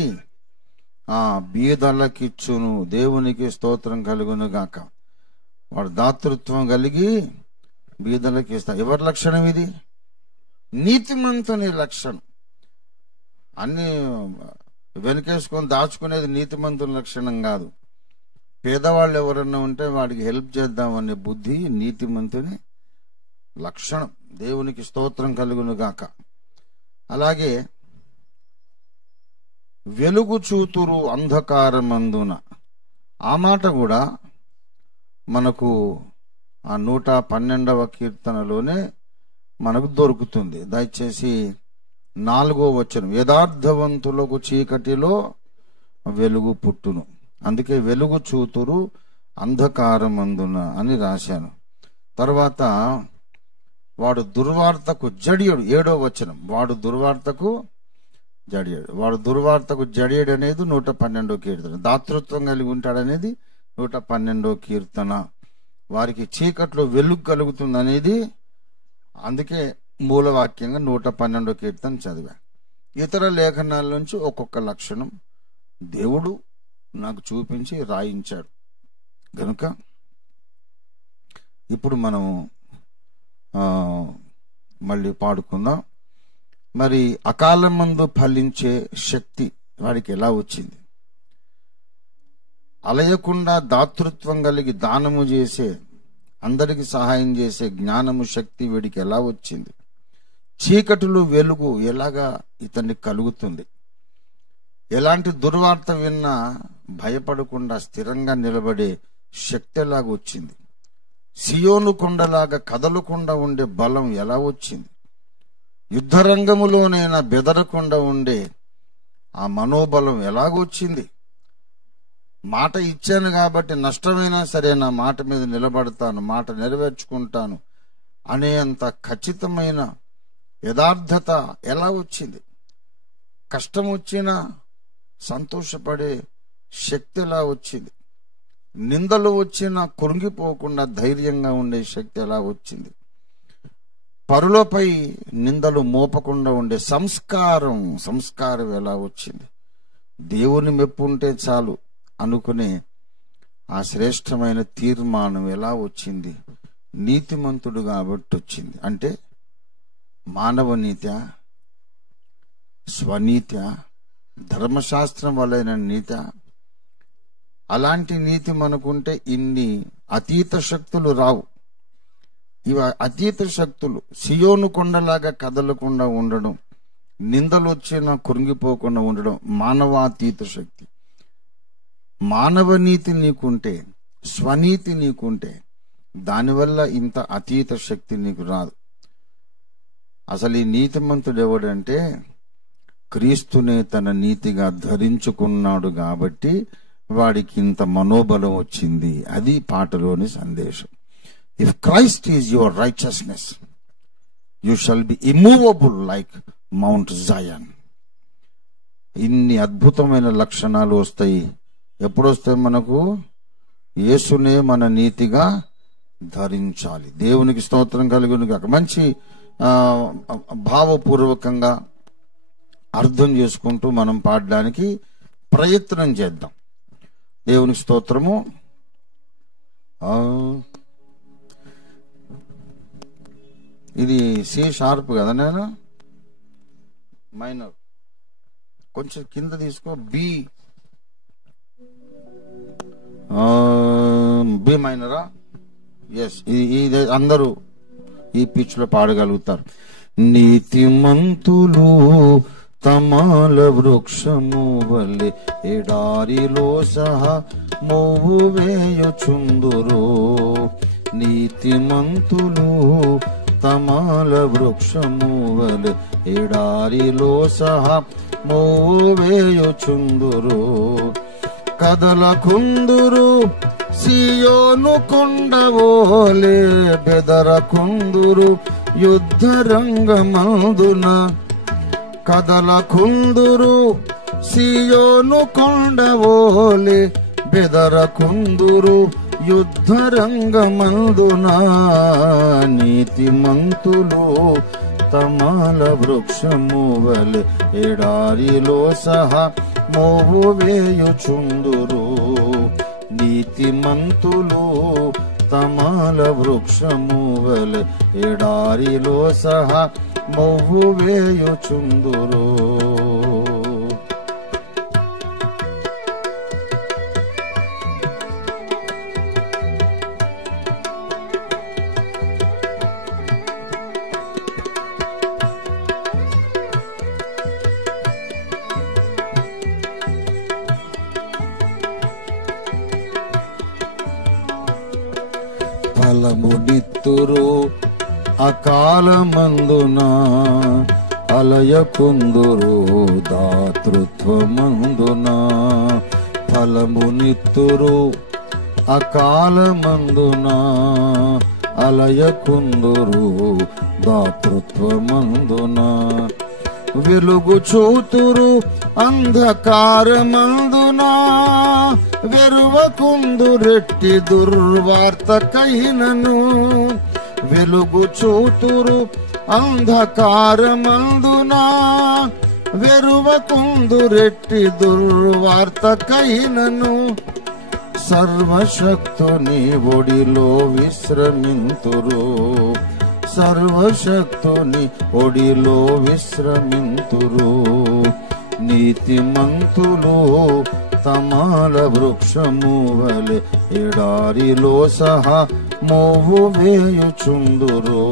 బీదలకిచ్చును. దేవునికి స్తోత్రం కలుగును గాక. వాడు దాతృత్వం కలిగి బీదలకి ఇస్తా. ఎవరి లక్షణం ఇది? నీతిమంతుని లక్షణం. అన్ని వెనకేసుకొని దాచుకునేది నీతిమంతుని లక్షణం కాదు. పేదవాళ్ళు ఎవరన్నా ఉంటే వాడికి హెల్ప్ చేద్దామనే బుద్ధి నీతిమంతుని లక్షణం. దేవునికి స్తోత్రం కలుగును గాక. అలాగే వెలుగు చూతురు అంధకారమందున, ఆ మాట కూడా మనకు ఆ 112వ కీర్తనలోనే మనకు దొరుకుతుంది. దయచేసి 4వ వచనం, యథార్థవంతులకు చీకటిలో వెలుగు పుట్టును. అందుకే వెలుగు చూతురు అంధకారమందున అని రాశాను. తర్వాత వాడు దుర్వార్తకు జడియడు. 7వ వచనం, వాడు దుర్వార్తకు జడియడు. వాడు దుర్వార్తకు జడియడు అనేది 112వ కీర్తన. దాతృత్వం కలిగి ఉంటాడనేది 112వ కీర్తన. వారికి చీకట్లో వెలుగు కలుగుతుంది అనేది అందుకే మూలవాక్యంగా 112వ కీర్తన చదివా. ఇతర లేఖనాల నుంచి ఒక్కొక్క లక్షణం దేవుడు నాకు చూపించి రాయించాడు. గనుక ఇప్పుడు మనం మళ్ళీ పాడుకుందాం. మరి అకాలమందు ఫలించే శక్తి వాడికి ఎలా వచ్చింది? అలయకుండా దాతృత్వం కలిగి దానము చేసే, అందరికి సహాయం చేసే జ్ఞానము శక్తి వీడికి ఎలా వచ్చింది? చీకటిలో వెలుగు ఎలాగా ఇతన్ని కలుగుతుంది? ఎలాంటి దుర్వార్త విన్నా భయపడకుండా స్థిరంగా నిలబడే శక్తి ఎలాగ వచ్చింది? సియోను కొండలాగా కదలకుండా ఉండే బలం ఎలా వచ్చింది? యుద్ధరంగములోనైనా బెదరకుండా ఉండే ఆ మనోబలం ఎలాగొచ్చింది? మాట ఇచ్చాను కాబట్టి నష్టమైనా సరే నా మాట మీద నిలబడతాను, మాట నెరవేర్చుకుంటాను అనేంత ఖచ్చితమైన యథార్థత ఎలా వచ్చింది? కష్టం వచ్చినా సంతోషపడే శక్తి ఎలా వచ్చింది? నిందలు వచ్చినా కృంగిపోకుండా ధైర్యంగా ఉండే శక్తి ఎలా వచ్చింది? పరులపై నిందలు మోపకుండా ఉండే సంస్కారం ఎలా వచ్చింది? దేవుని మెప్పు ఉంటే చాలు అనుకునే ఆ శ్రేష్టమైన తీర్మానం ఎలా వచ్చింది? నీతిమంతుడు కాబట్టి వచ్చింది. అంటే మానవ నీత్యా, స్వనీత్యా, ధర్మశాస్త్రం వలన నీత? అలాంటి నీతి మనకుంటే ఇన్ని అతీత శక్తులు రావు. ఇవి అతీత శక్తులు. సియోను కొండలాగా కదలకుండా ఉండడం, నిందలు వచ్చినా కృంగిపోకుండా ఉండడం మానవాతీత శక్తి. మానవ నీతి నీకుంటే, స్వనీతి నీకుంటే, దానివల్ల ఇంత అతీత శక్తి నీకు రాదు. అసలు ఈ నీతిమంతుడు ఎవడంటే క్రీస్తునే తన నీతిగా ధరించుకున్నాడు కాబట్టి వాడికి ఇంత మనోబలం వచ్చింది. అది పాటలోని సందేశం. If Christ is your righteousness you shall be immovable like mount Zion. ఇన్ని అద్భుతమైన లక్షణాలు వస్తాయి. ఎప్పుడు వస్తాయి మనకు? యేసునే మన నీతిగా ధరించాలి. దేవునికి స్తోత్రం కలుగును గాక. మంచి భావపూర్వకంగా అర్థం చేసుకుంటూ మనం పాడడానికి ప్రయత్నం చేద్దాం. దేవునికి స్తోత్రము. ఇది సి షార్ప్ కదా, నేను మైనర్ కొంచెం కింద తీసుకో. బి మైనరా? ఎస్, ఇది అందరూ ఈ పిచ్ లో పాడగలుగుతారు. నీతిమంతులు తమాల వృక్షము వలె ఎడారిలో సహా మోవు వేయుచుందురు. నీతిమంతులు తమాల వృక్షము వలె ఎడారిలో సహా మోవు వేయుచుందురు. కదలకుందురు సియోను కొండవోలే బెదరకుందురు యుద్ధ రంగమందున. కదలకుందురు సియోను కొండవోలే బెదరకుందురు యుద్ధ రంగమందున. నీతిమంతులు తమాల వృక్షము వలె ఎడారిలో సహా మోవు వేయుచుందురు. నీతిమంతులు తమాల వృక్షము వలె ఎడారిలో సహా మోవు వేయుచుందురు. ఫలమునిత్తురు అకాలమందున అలయకుందురు దాతృత్వమందున. ఫలమునిత్తురు అకాలమందున అలయకుందురు దాతృత్వమందున. వెలుగు చూతురు అంధకారమందున వెరువకుందురెట్టి దుర్వార్తకైనను. వెలుగు చూతురు అంధకారమందున వెరువకుందురెట్టి దుర్వార్తకైనను. సర్వశక్తుని ఒడిలో విశ్రమింతురు. సర్వశక్తుని ఒడిలో విశ్రమింతురు. నీతిమంతులు తమాల వృక్షము వలె ఎడారిలో సహా మోవు వేయుచుందురు.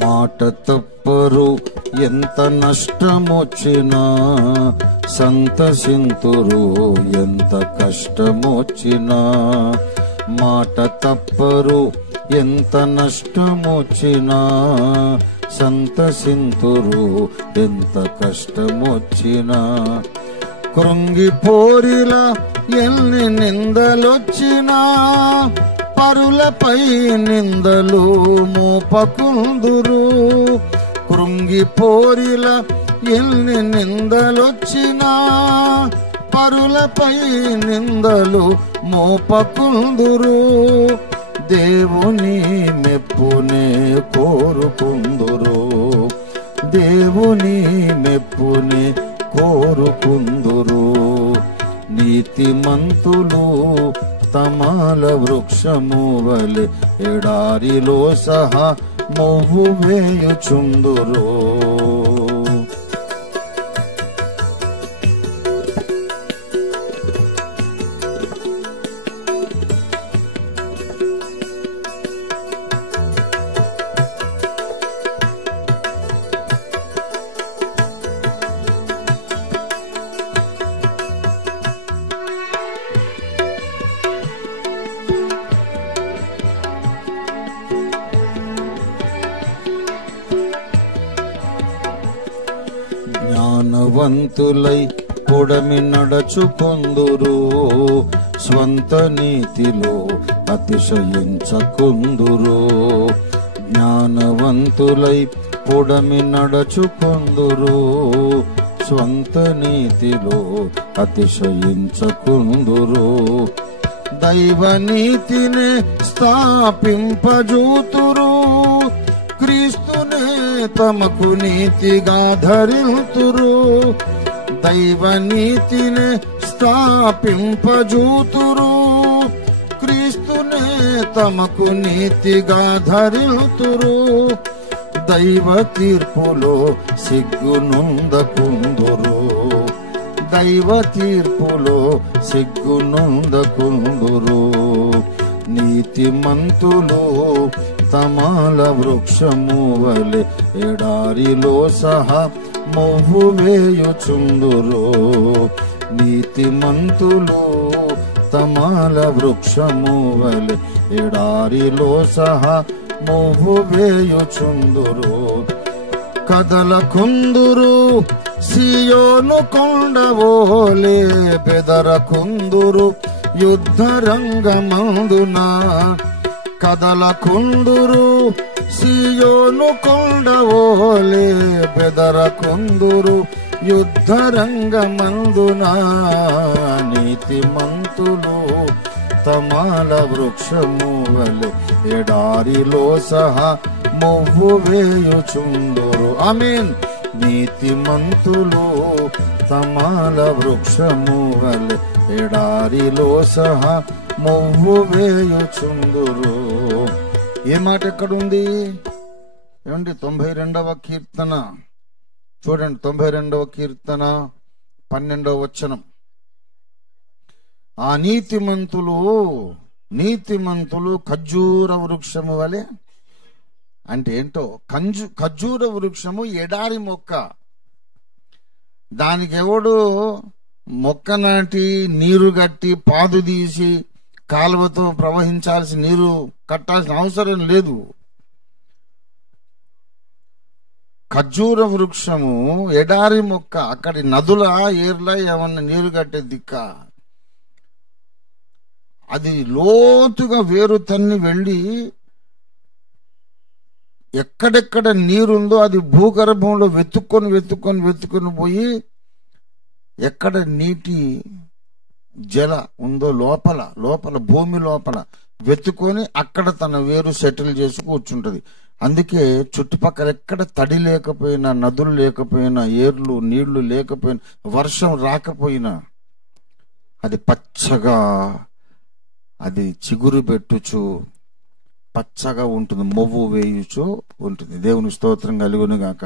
మాట తప్పరు ఎంత నష్టమొచ్చినా సంతసింతురు ఎంత కష్టమొచ్చినా. మాట తప్పరు ఎంత నష్టమొచ్చినా సంతసింతురు ఎంత కష్టమొచ్చినా. కృంగిపోరిలా ఎన్ని నిందలొచ్చినా పరులపై నిందలు మోపకుందురు. కృంగిపోరిల ఎన్ని నిందలొచ్చినా పరులపై నిందలు మోపకుందురు. దేవుని మెప్పునే కోరుకుందురు. దేవుని మెప్పునే కోరుకుందురు. నీతిమంతులు తమాల వృక్షము వలె ఎడారిలో సహా మొవ్వు వేయుచుందురు. జ్ఞానవంతులై పొడమి నడచుకొందురు, స్వంత నీతిలో అతిశయించకుందురు. జ్ఞానవంతులై పొడమి నడచుకొందురు, స్వంత నీతిలో అతిశయించకుందురు. దైవ నీతిని స్థాపింపజూతురు, క్రీస్తునే తమకు నీతిగా ధరింతురు. దైవ నీతిని స్థాపింపజూతురు, క్రీస్తునే తమకు నీతిగా ధరింతురు. దైవ తీర్పులో సిగ్గునుందకుందురు, దైవ తీర్పులో సిగ్గునుందకుందురు. నీతిమంతులు తమాల వృక్షము వలె ఎడారిలో సహా మొవ్వు వేయుచుందురు. నీతిమంతులు తమాల వృక్షము వలె ఎడారిలో సహా మొవ్వు వేయుచుందురు. కదలకుందురు సియోను కొండవోలే, బెదరకుందురు యుద్ధ రంగమందున. కదలకుందురు సియోను కొండవోలే, బెదరకుందురు యుద్ధ రంగమందున. నీతిమంతులు తమాల వృక్షము వలె ఎడారిలో సహా మొవ్వు వేయుచుందురు. ఆమేన్. నీతిమంతులు తమాల వృక్షము వలె ఎడారిలో సహా మొవ్వు వేయుచుందురు. ఏ మాట ఎక్కడుంది ఏమండి? 92వ కీర్తన చూడండి. 92వ కీర్తన 12వ వచనం. ఆ నీతిమంతులు ఖర్జూర వృక్షము వలె. అంటే ఏంటో, ఖర్జూర వృక్షము ఎడారి మొక్క. దానికి ఎవడు మొక్క నాటి నీరు కట్టి పాదు తీసి కాలువతో ప్రవహించాల్సిన నీరు కట్టాల్సిన అవసరం లేదు. ఖర్జూర వృక్షము ఎడారి మొక్క. అక్కడి నదుల ఏర్ల ఏమన్నా నీరు కట్టే దిక్క. అది లోతుగా వేరు తన్ని వెళ్ళి ఎక్కడెక్కడ నీరుందో అది భూగర్భంలో వెతుక్కొని పోయి ఎక్కడ నీటి జల ఉందో లోపల భూమి లోపల వెతుక్కొని అక్కడ తన వేరు సెటిల్ చేసి కూర్చుంటది. అందుకే చుట్టుపక్కల ఎక్కడ తడి లేకపోయినా, నదులు లేకపోయినా, ఏర్లు నీళ్లు లేకపోయినా, వర్షం రాకపోయినా అది పచ్చగా, అది చిగురు పెట్టుచు పచ్చగా ఉంటుంది, మొవ్వు వేయుచు ఉంటుంది. దేవుని స్తోత్రం కలుగును గాక.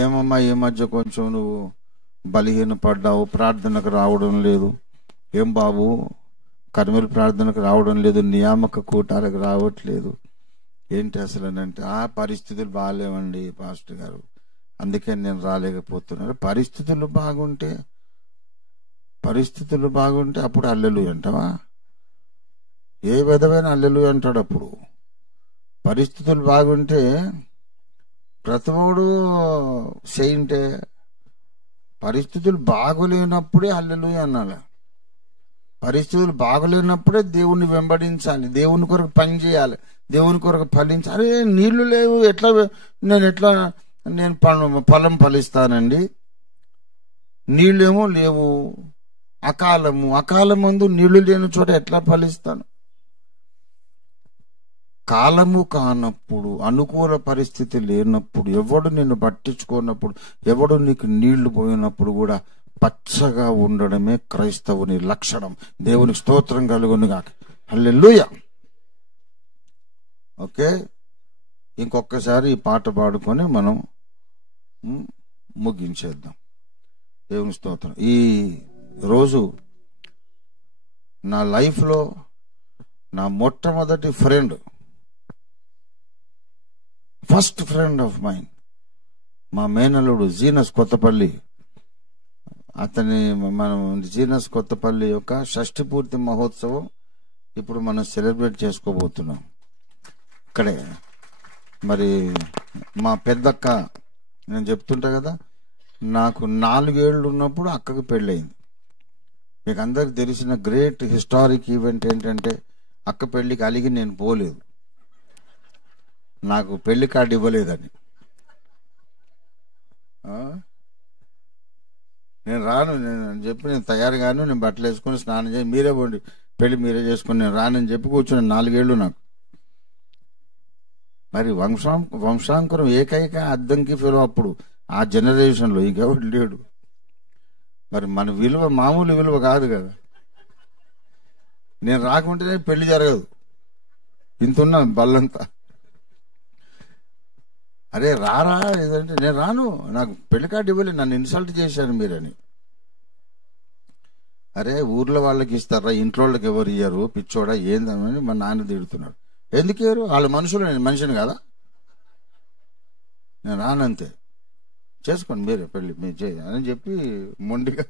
ఏమమ్మా ఈ మధ్య కొంచెం నువ్వు బలహీన పడ్డావు, ప్రార్థనకు రావడం లేదు. ఏం బాబు కర్మల ప్రార్థనకు రావడం లేదు, నియామక కూటాలకు రావట్లేదు, ఏంటి అసలు అని అంటే, ఆ పరిస్థితులు బాగాలేవండి పాస్టర్ గారు, అందుకే నేను రాలేకపోతున్నాను. పరిస్థితులు బాగుంటే అప్పుడు హల్లెలూయా అంటావా? ఏ విధమైన హల్లెలూయా అంటాడు అప్పుడు? పరిస్థితులు బాగుంటే ప్రతివాడు సెయింటే. పరిస్థితులు బాగులేనప్పుడే హల్లెలూయా అనాలి. పరిస్థితులు బాగులేనప్పుడే దేవుణ్ణి వెంబడించాలి, దేవుని కొరకు పని చేయాలి, దేవుని కొరకు ఫలించాలి. అరే నీళ్లు లేవు, నేను ఫలం ఫలిస్తానండి? నీళ్ళేమో లేవు, అకాలమందు నీళ్లు లేని చోట ఎట్లా ఫలిస్తాను? కాలము కానప్పుడు, అనుకూల పరిస్థితి లేనప్పుడు, ఎవడు నిన్ను పట్టించుకున్నప్పుడు, ఎవడు నీకు నీళ్లు పోయినప్పుడు కూడా పచ్చగా ఉండడమే క్రైస్తవుని లక్షణం. దేవునికి స్తోత్రం కలుగునుగాక. హల్లెలూయా. ఓకే, ఇంకొకసారి ఈ పాట పాడుకొని మనం ముగించేద్దాం. దేవుని స్తోత్రం. ఈ రోజు నా లైఫ్లో నా మొట్టమొదటి friend, first friend of mine, మా మేనల్లుడు జీనస్ కొత్తపల్లి. అతని మనం జీనస్ కొత్తపల్లి యొక్క షష్ఠి పూర్తి మహోత్సవం ఇప్పుడు మనం సెలబ్రేట్ చేసుకోబోతున్నాం ఇక్కడే. మరి మా పెద్దక్క, నేను చెప్తుంటా కదా, నాకు 4 ఏళ్ళు ఉన్నప్పుడు అక్కకు పెళ్ళయింది. మీకు అందరికి తెలిసిన గ్రేట్ హిస్టారిక్ ఈవెంట్ ఏంటంటే, అక్క పెళ్లికి అలిగి నేను పోలేదు, నాకు పెళ్లి కార్డు ఇవ్వలేదని. నేను రాను, నేను చెప్పి నేను తయారుగాను, నేను బట్టలు వేసుకుని స్నానం చేసి మీరే పోండి, పెళ్లి మీరే చేసుకుని నేను రానని చెప్పి కూర్చున్నాను. 4 ఏళ్ళు నాకు. మరి వంశాంకురం ఏకైక అద్దంకి ఫెలో అప్పుడు ఆ జనరేషన్లో ఇంకెవడు లేడు. మరి మన విలువ మామూలు విలువ కాదు కదా. నేను రాకుంటేనే పెళ్లి జరగదు, ఇంతున్నా బల్లంతా. అరే రారా ఏదంటే నేను రాను, నాకు పెళ్లి కార్డు ఇవ్వలేదు, నన్ను ఇన్సల్ట్ చేశారు మీరని. అరే ఊర్లో వాళ్ళకి ఇస్తారా, ఇంట్లో వాళ్ళకి ఎవరు ఇయ్యరు, పిచ్చోడా ఏందని మా నాన్న తిడుతున్నాడు. ఎందుకు ఇయ్యరు, వాళ్ళ మనుషులు, నేను మనిషిని కదా, నేను రానంతే, చేసుకోండి మీరే పెళ్లి మీరు చేయ అని చెప్పి మొండిగా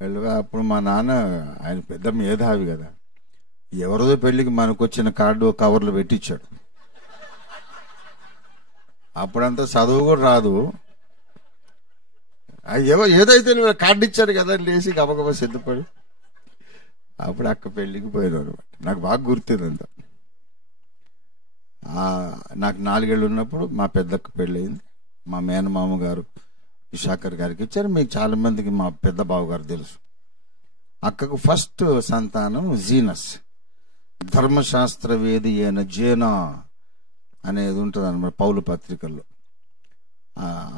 వెళ్ళగా. అప్పుడు మా నాన్న, ఆయన పెద్ద మేధావి కదా, ఎవరిదో పెళ్లికి మనకు వచ్చిన కార్డు కవర్లు పెట్టించాడు. అప్పుడంతా చదువు కూడా రాదు, ఏదైతే కార్డు ఇచ్చాడు కదా లేచి గబగబా సిద్ధపడి అప్పుడు అక్క పెళ్లికి పోయారు అనమాట. నాకు బాగా గుర్తుందంతా. నాకు 4 ఏళ్ళు ఉన్నప్పుడు మా పెద్దక్క పెళ్ళయింది. మా మేనమామ గారు విశాఖర్ గారికి ఇచ్చారు. మీకు చాలా మందికి మా పెద్ద బావ గారు తెలుసు. అక్కకు ఫస్ట్ సంతానం జీనస్, ధర్మశాస్త్రవేది అయిన జేనా అనేది ఉంటుంది అన్నమాట పౌలు పత్రికల్లో.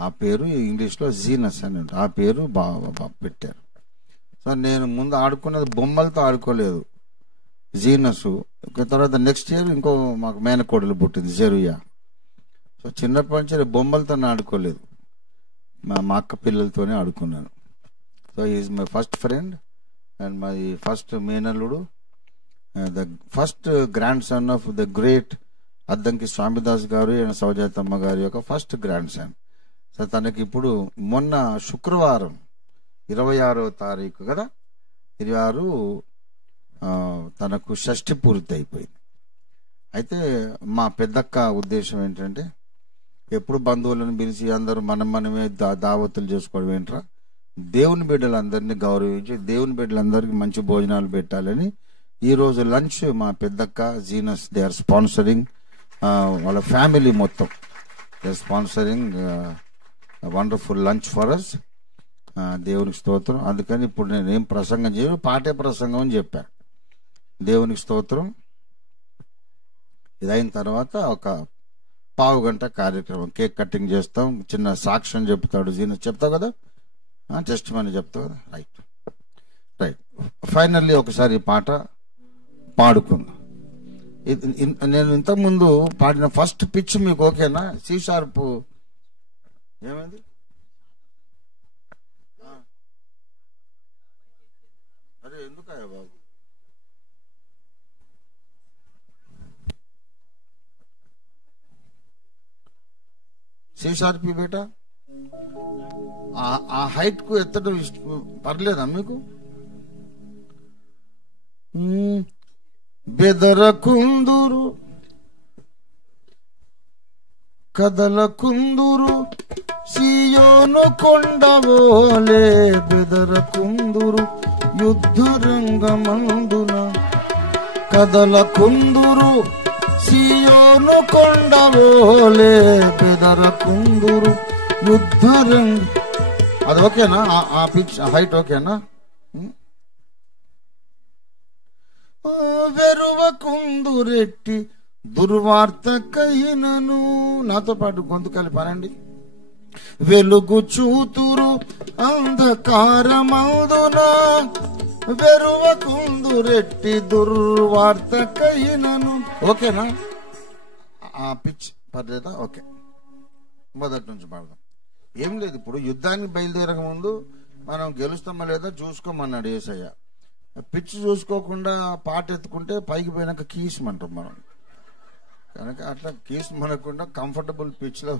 ఆ పేరు ఇంగ్లీష్లో జీనస్ అని ఉంటుంది. ఆ పేరు బాగా పెట్టారు. సో నేను ముందు ఆడుకున్నది బొమ్మలతో ఆడుకోలేదు, జీనస్. తర్వాత నెక్స్ట్ ఇయర్ ఇంకో మాకు మేనకోడలు పుట్టింది జెరుయా. సో చిన్నప్పటి నుంచి బొమ్మలతో ఆడుకోలేదు, మా అక్క పిల్లలతోనే ఆడుకున్నాను. So is my first friend and my first మేనల్లుడు, the first grandson of the great Addanki Swamidas garu and సౌజాతమ్మ గారి యొక్క ఫస్ట్ గ్రాండ్ సన్. సో తనకి ఇప్పుడు మొన్న శుక్రవారం 26వ తారీఖు కదా, 26 తనకు షష్ఠి పూర్తి అయిపోయింది. అయితే మా పెద్దక్క ఉద్దేశం ఏంటంటే, ఎప్పుడు బంధువులను పిలిచి అందరూ మనమే దావతులు చేసుకోవడం ఏంట్రా, దేవుని బిడ్డలందరినీ గౌరవించి దేవుని బిడ్డలందరికీ మంచి భోజనాలు పెట్టాలని ఈరోజు లంచ్ మా పెద్దక్క జీనస్ దే ఆర్ స్పాన్సరింగ్, వాళ్ళ ఫ్యామిలీ మొత్తం they are sponsoring wonderful lunch for us. దేవునికి స్తోత్రం. అందుకని ఇప్పుడు నేను ఏం ప్రసంగం చేయను, పాటే ప్రసంగం అని చెప్పాను. దేవునికి స్తోత్రం. ఇదైన తర్వాత ఒక పావు గంట కార్యక్రమం, కేక్ కటింగ్ చేస్తాం, చిన్న సాక్ష్యం చెప్తాడు జీనస్. చెప్తావు కదా, టెస్ట్ మనీ చెప్తావు కదా, రైట్ రైట్. ఫైనల్లీ ఒకసారి పాట పాడుకుందాం. నేను ఇంతకుముందు పాడిన ఫస్ట్ పిచ్ మీకు ఓకేనా? సి షార్ప్ ఏమైంది? అరే ఎందుకయ్యా బాబు, సి షార్ప్ బేటా, ఆ హైట్ కు ఎత్తడం పర్లేదా మీకు? బెదరకుందురు కదలకుందురు సియోను కొండవోలే, బెదరకుందురు యుద్ధరంగమందున, కదలకుందురు సియోను కొండవోలే, బెదరకుందురు యుద్ధరంగ. అది ఓకేనా? ఆ పిచ్ హైట్ ఓకేనా? వెరువకుందురెట్టి దుర్వార్త కైనను. నాతో పాటు గొంతు కలిపానండి. వెలుగు చూతురు అంధకారమందున వెరువకుందురెట్టి దుర్వార్తకైనను. ఓకేనా? ఆ పిచ్ పర్లేదా? ఓకే, మొదటి నుంచి పాడదాం. ఏం లేదు, ఇప్పుడు యుద్ధానికి బయలుదేరక ముందు మనం గెలుస్తామా లేదా చూసుకోమన్నాడు యేసయ్య. పిచ్ చూసుకోకుండా పాట ఎత్తుకుంటే పైకి పోయినాక కీసమంటాం మనం. కనుక అట్లా కీస్ మనకుండా కంఫర్టబుల్ పిచ్ లో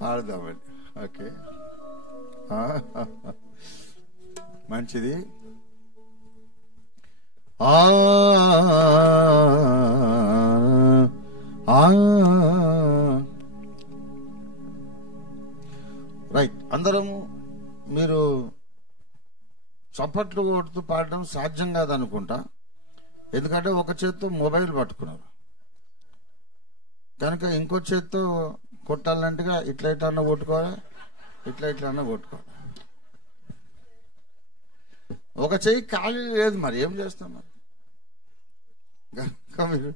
పాడదామండి. ఓకే, మంచిది. రైట్, అందరము మీరు చప్పట్లు కొడుతూ పాడడం సాధ్యం కాదనుకుంటా, ఎందుకంటే ఒక చేత్తో మొబైల్ పట్టుకున్నారు కనుక ఇంకో చేత్తో కొట్టాలంటేగా ఇట్లా ఇట్లా అన్న కొట్టుకోవాలి, ఇట్లా ఇట్లా అన్న కొట్టుకోవాలి. ఒక చెయ్యి ఖాళీ లేదు, మరి ఏం చేస్తాం మరి. మీరు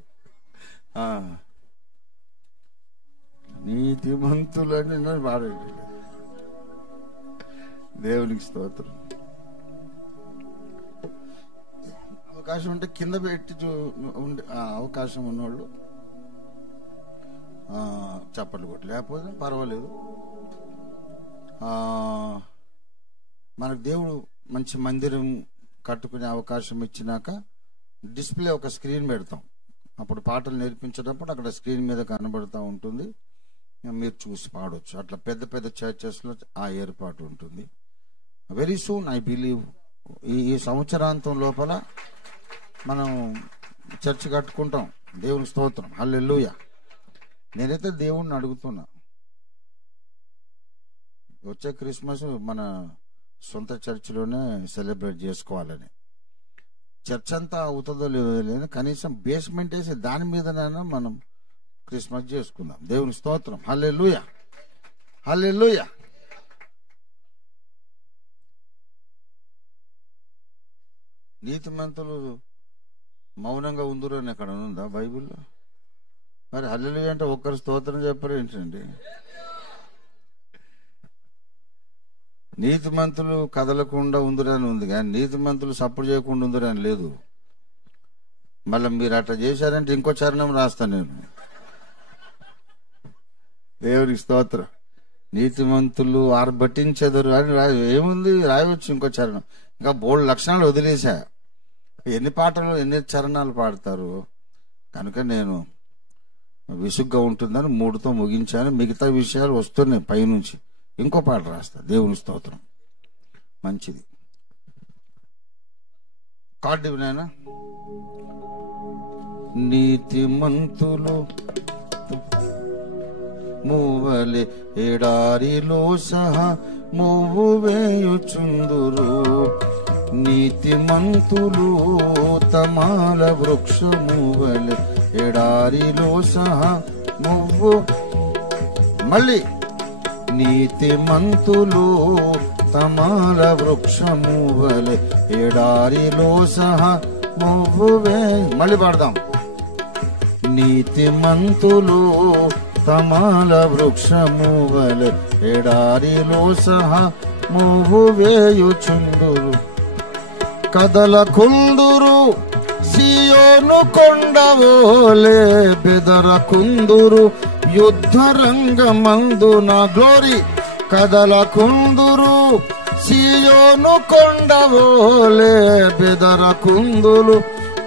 నీతిమంతులని పాడండి. దేవునికి స్తోత్రం. అవకాశం ఉంటే కింద పెట్టి ఉండే అవకాశం ఉన్నవాళ్ళు చప్పట్లు కొట్టి, లేకపోతే పర్వాలేదు. మనకు దేవుడు మంచి మందిరం కట్టుకునే అవకాశం ఇచ్చినాక డిస్ప్లే ఒక స్క్రీన్ పెడతాం. అప్పుడు పాటలు నేర్పించేటప్పుడు అక్కడ స్క్రీన్ మీద కనబడుతూ ఉంటుంది, మీరు చూసి పాడవచ్చు. అట్లా పెద్ద పెద్ద చర్చెస్లో ఆ ఏర్పాటు ఉంటుంది. వెరీ సూన్ ఐ బిలీవ్ ఈ సంవత్సరాంతం లోపల మనం చర్చ్ కట్టుకుంటాం. దేవుని స్తోత్రం, హల్లెలూయా. నేనైతే దేవుణ్ణి అడుగుతున్నా, వచ్చే క్రిస్మస్ మన సొంత చర్చిలోనే సెలబ్రేట్ చేసుకోవాలని. చర్చ్ అంతా అవుతుందో లేదో లేదు, కనీసం బేస్మెంట్ వేసి దాని మీదనైనా మనం క్రిస్మస్ చేసుకుందాం. దేవుని స్తోత్రం, హల్లెలూయా, హల్లెలూయా. నీతిమంతులు మౌనంగా ఉందరు అని అక్కడ ఉందా బైబిల్లో? మరి హల్లెలూయా అంటే ఒక్కరు స్తోత్రం చెప్పరు ఏంటండి? నీతిమంతులు కదలకుండా ఉందిరని ఉంది, కానీ నీతిమంతులు సపోర్ట్ చేయకుండా ఉందిరని లేదు. మళ్ళీ మీరు అట్లా చేశారంటే ఇంకో చరణం రాస్తాను నేను. దేవునికి స్తోత్రం. నీతిమంతులు ఆర్భటించెదరు అని ఏముంది, రాయవచ్చు ఇంకో చరణం. ఇంకా బోల్డ్ లక్షణాలు వదిలేశా. ఎన్ని పాటలు ఎన్ని చరణాలు పాడతారు. కనుక నేను విసుగ్గా ఉంటుందని 3తో ముగించాను. మిగతా విషయాలు వస్తున్నాయి పైనుంచి. ఇంకో పాట రాస్తా. దేవుని స్తోత్రం. మంచిది. కార్డు నాయనా. నీతిమంతులు మూవలే ఎడారిలో సహా మూవు వేయుచుందురు. నీతిమంతులు తమాల వృక్షమువలే ఎడారిలో సహా మూవు. మళ్ళీ నీతిమంతులు తమాల వృక్షమువలే ఎడారిలో సహా మూవు మళ్ళీ పాడదాం. నీతిమంతులు తమాల వృక్షమువలే ఎడారిలో సహా మూవు వేయుచుందురు. కదలకుందురు సియోను కొండవోలే బెదరకుందురు యుద్ధ రంగమందున. గ్లోరీ. కదలకుందురు సియోను కొండవోలే బెదరకుందురు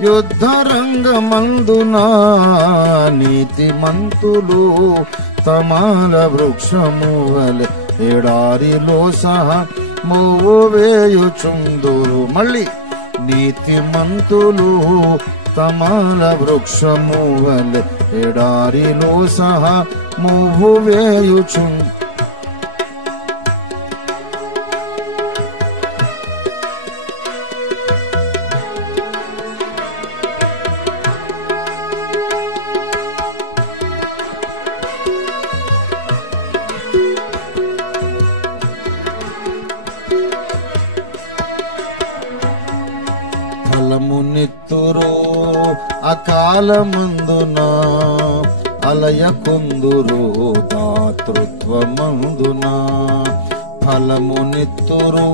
యుద్ధ రంగమందున. నీతిమంతులు తమాల వృక్షమువలే ఎడారిలో సహా మూవు వేయుచుందురు. మళ్ళీ నీతిమంతులు తమాల వృక్షమువలే ఎడారిలో సహా మూవు వేయుచుందు. ఫలమునిత్తురు అకాలమందున అలయకుందురు దాతృత్వమందున, ఫలమునిత్తురు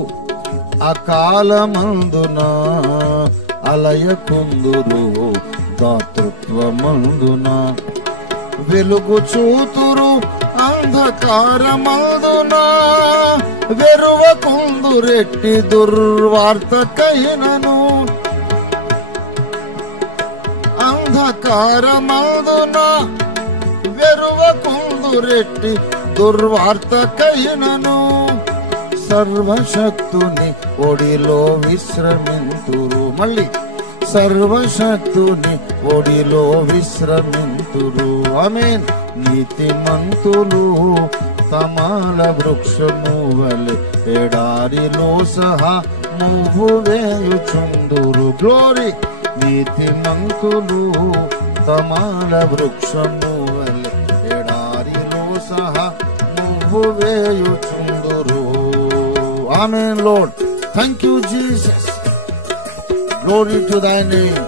అకాలమందున, అలయకుందురు దాతృత్వమందున, వెలుగు చూతురు అంధకారమందున, వెరువకుందురెట్టి దుర్వార్తకైనను, అంధకారమందున వెరువకుందురెట్టి దుర్వార్తకైనను, సర్వశక్తుని ఒడిలో విశ్రమింతురు. మళ్ళీ సర్వశక్తుని ఒడిలో విశ్రమింతురు. ఆమేన్. నీతిమంతులు తమాల వృక్షము వలె ఎడారిలో సహా మూవు వేయుచుందురు. గ్లోరీ. నీతిమంతులు తమాల వృక్షము వలె ఎడారిలో సహా మూవు వేయుచుందురు. Amen lord. Thank you Jesus. Glory to thy name.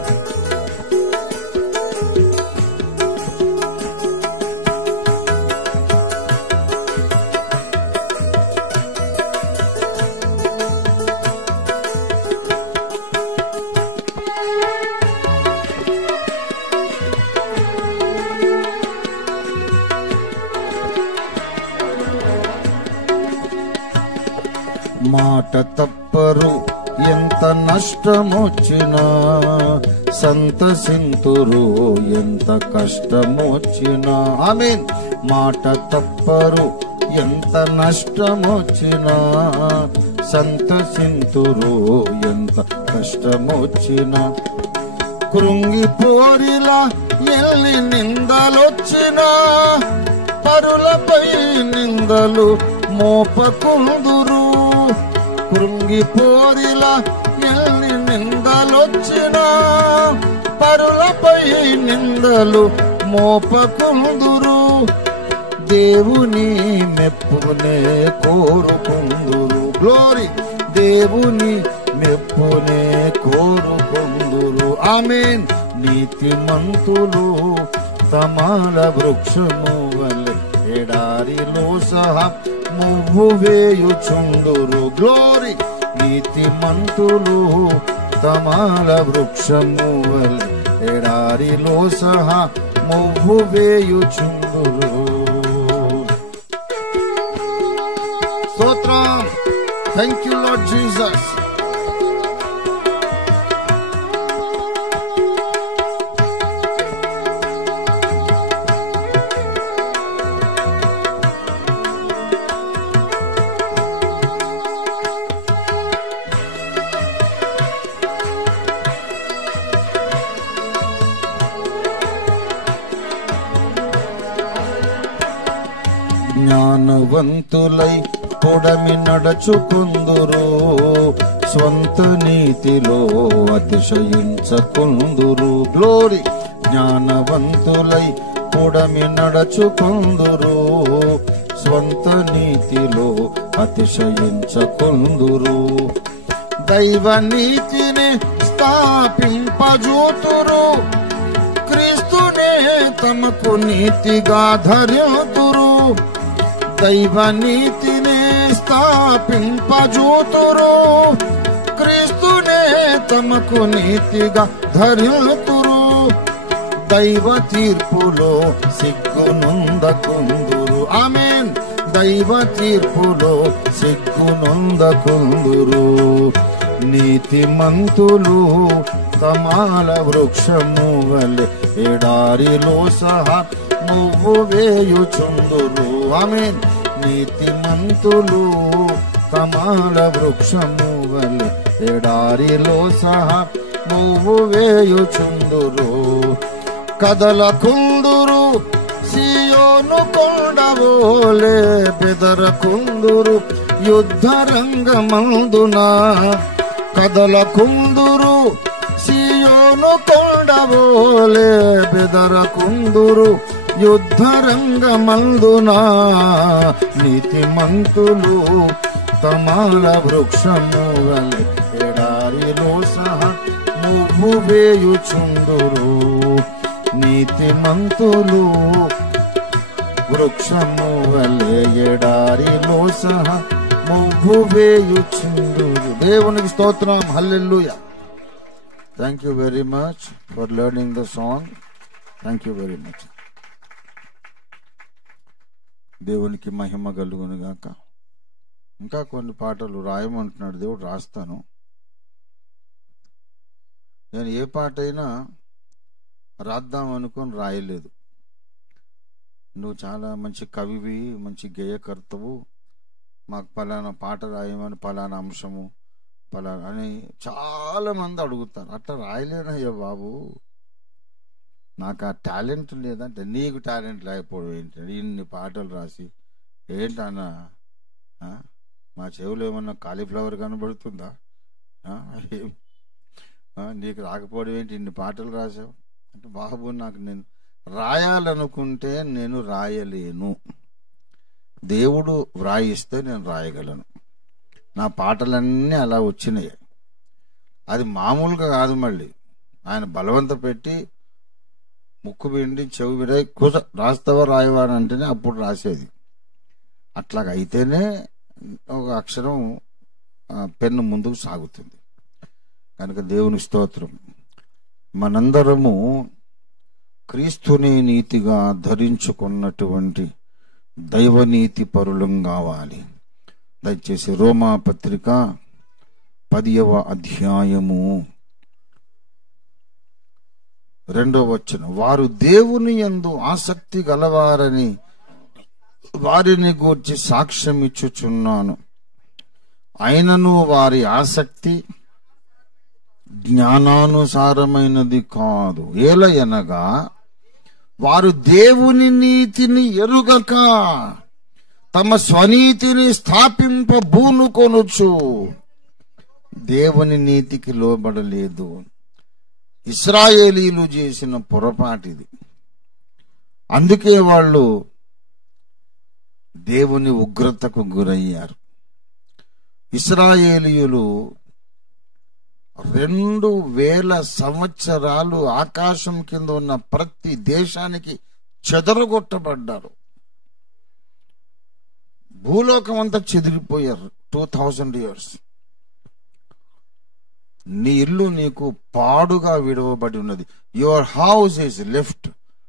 మాట తప్పరు ఎంత నష్టమొచ్చినా, సంతసింతురు ఎంత కష్టమొచ్చినా. ఆమేన్. మాట తప్పరు ఎంత నష్టమొచ్చినా, సంతసింతురు ఎంత కష్టమొచ్చినా. కృంగిపోరిలా ఎల్లి నిందలొచ్చినా, పరులపై నిందలు మోపకుందురు. కృంగిపోరిలా ఎల్లి నిందలొచ్చినా, పరులపై నిందలు మోపకుందురు. దేవుని మెప్పునే కోరుకుందురు. గ్లోరీ. దేవుని మెప్పునే కోరుకుందురు. ఆమేన్. నీతిమంతులు తమాల వృక్షము వలె ఎడారిలో సహా మూవు వేయుచుందురు. గ్లోరీ. నీతిమంతులు తమాల వృక్షము వలె ఎడారిలో సహా మూవు వేయుచుందురు. స్తోత్రం. Thank you lord Jesus. జ్ఞానవంతులై పొడమి నడచుకుందురు, స్వంత నీతిలో అతిశయించకుందురు. గ్లోరీ. జ్ఞానవంతులై పొడమి నడచుకుందురు, స్వంత నీతిలో అతిశయించకుందురు. దైవ నీతిని స్థాపింపజూతురు, క్రీస్తునే తమకు నీతిగా ధరింతురు. దైవ నీతిని స్థాపింపజూతురు, క్రీస్తునే తమకు నీతిగా ధరింతురు. దైవ తీర్పులో సిగ్గునొందకుందురు. ఆమేన్. దైవ తీర్పులో సిగ్గునొందకుందురు. నీతిమంతులు తమాల వృక్షము వలె ఎడారిలో సహా మూవు వేయుచుందురు. ఆమేన్. నీతిమంతులు తమాల వృక్షము వలె ఎడారిలో సహా మూవు వేయుచుందురు. కదలకుందురు సియోను కొండవోలే, బెదరకుందురు యుద్ధ రంగమందున. కదలకుందురు సియోను కొండవోలే, బెదరకుందురు యుద్ధ రంగమందున. నీతిమంతులు తమాల వృక్షము వలె ఎడారిలో సహా మూవు వేయుచుందురు. నీతిమంతులు వృక్షము వలె ఎడారిలో సహా ముగ్గు వేయుచుందురు. దేవునికి స్తోత్రం. Hallelujah. Thank you very much for learning the song. Thank you very much. దేవునికి మహిమ కలుగును గాక. ఇంకా కొన్ని పాటలు రాయమంటున్నాడు దేవుడు, రాస్తాను. నేను ఏ పాట అయినా రాద్దాం అనుకొని రాయలేదు. నువ్వు చాలా మంచి కవివి, మంచి గేయకర్తవు, మాకు పలానా పాట రాయమని, పలానా అంశము పలానా అని చాలా మంది అడుగుతారు. అట్లా రాయలేనయ్యా బాబు, నాకు ఆ టాలెంట్ లేదంటే. నీకు టాలెంట్ లేకపోవడం ఏంటంటే ఇన్ని పాటలు రాసి ఏంటన్నా? మా చెవులు ఏమన్నా కాలీఫ్లవర్ కనబడుతుందా? నీకు రాకపోవడం ఏంటి? ఇన్ని పాటలు రాసావు అంటే, బాబు నాకు నేను రాయాలనుకుంటే నేను రాయలేను. దేవుడు వ్రాయిస్తే నేను రాయగలను. నా పాటలన్నీ అలా వచ్చినాయి. అది మామూలుగా కాదు, మళ్ళీ ఆయన బలవంత పెట్టి ముక్కు పిండి చెవి విడ కూస రాస్తావా రాయవా అని అంటేనే అప్పుడు రాసేది. అట్లాగ అయితేనే ఒక అక్షరం పెన్ను ముందుకు సాగుతుంది. కనుక దేవుని స్తోత్రం. మనందరము క్రీస్తుని నీతిగా ధరించుకున్నటువంటి దైవనీతి పరులం కావాలి. దయచేసి రోమా పత్రిక 10వ అధ్యాయము 2వ వచనం. వారు దేవుని యందు ఆసక్తి గలవారని వారిని గూర్చి సాక్ష్యం ఇచ్చుచున్నాను. అయినను వారి ఆసక్తి జ్ఞానానుసారమైనది కాదు. ఏలయనగా వారు దేవుని నీతిని ఎరుగక తమ స్వనీతిని స్థాపింపబూనుకొనుచు దేవుని నీతికి లోబడలేదు. ఇశ్రాయేలీలు చేసిన పొరపాటిది. అందుకే వాళ్ళు దేవుని ఉగ్రతకు గురయ్యారు. ఇశ్రాయేలీయులు 2000 సంవత్సరాలు ఆకాశం కింద ఉన్న ప్రతి దేశానికి చెదరగొట్టబడ్డారు. భూలోకం అంతా చెదిరిపోయారు. 2000 years. నీ ఇల్లు నీకు పాడుగా విడవబడి ఉన్నది. Your house is left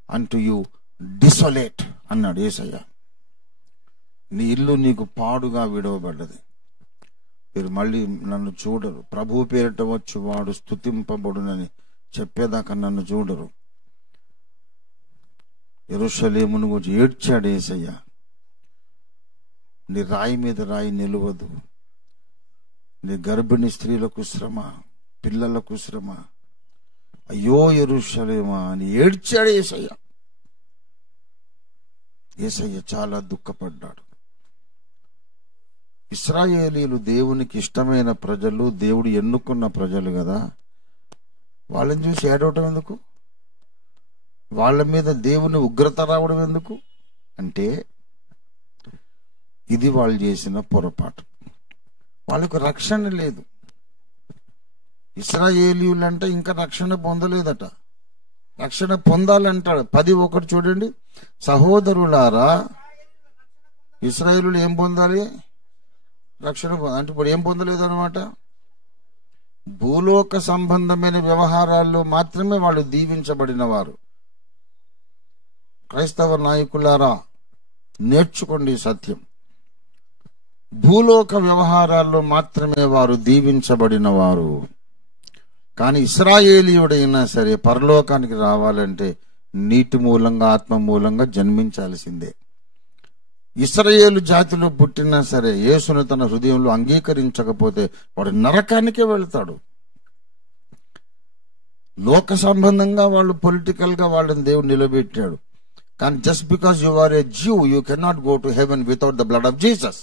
unto you desolate అన్నాడు యేసయ్య. నీ ఇల్లు నీకు పాడుగా విడవబడ్డది. మీరు మళ్ళీ నన్ను చూడరు. ప్రభు పేరిట వచ్చు వాడు స్తుతింపబడునని చెప్పేదాకా నన్ను చూడరు. యెరూషలేమును గురించి ఏడ్చాడు యేసయ్య. నీ రాయి మీద రాయి నిలవదు. నీ గర్భిణీ స్త్రీలకు శ్రమ, పిల్లలకు శ్రమ. అయ్యో యెరూషలేమా అని ఏడ్చాడు యేసయ్య. యేసయ్య చాలా దుఃఖపడ్డాడు. ఇశ్రాయేలీలు దేవునికి ఇష్టమైన ప్రజలు, దేవుడు ఎన్నుకున్న ప్రజలు కదా. వాళ్ళని చూసి ఏడవటం ఎందుకు? వాళ్ళ మీద దేవుని ఉగ్రత రావడం ఎందుకు? అంటే ఇది వాళ్ళు చేసిన పొరపాటు. వాళ్ళకు రక్షణ లేదు. ఇశ్రాయేలీయులంటే ఇంకా రక్షణ పొందలేదట. రక్షణ పొందాలంటాడు. 10:1 చూడండి. సహోదరులారా, ఇశ్రాయేలీయులు ఏం పొందాలి? రక్షణ. అంటే ఇప్పుడు ఏం పొందలేదు అనమాట. భూలోక సంబంధమైన వ్యవహారాల్లో మాత్రమే వాళ్ళు దీవించబడిన వారు. క్రైస్తవ నాయకులారా, నేర్చుకోండి సత్యం. భూలోక వ్యవహారాల్లో మాత్రమే వారు దీవించబడిన వారు. కానీ ఇశ్రాయేలీయుడైనా సరే పరలోకానికి రావాలంటే నీటి మూలంగా, ఆత్మ మూలంగా జన్మించాల్సిందే. ఇశ్రాయేలు జాతిలో పుట్టినా సరే యేసును తన హృదయంలో అంగీకరించకపోతే వాడు నరకానికే వెళ్తాడు. లోక సంబంధంగా వాళ్ళు పొలిటికల్ గా వాళ్ళని దేవుడు నిలబెట్టాడు. కానీ just because you are a Jew you cannot go to heaven without the blood of Jesus.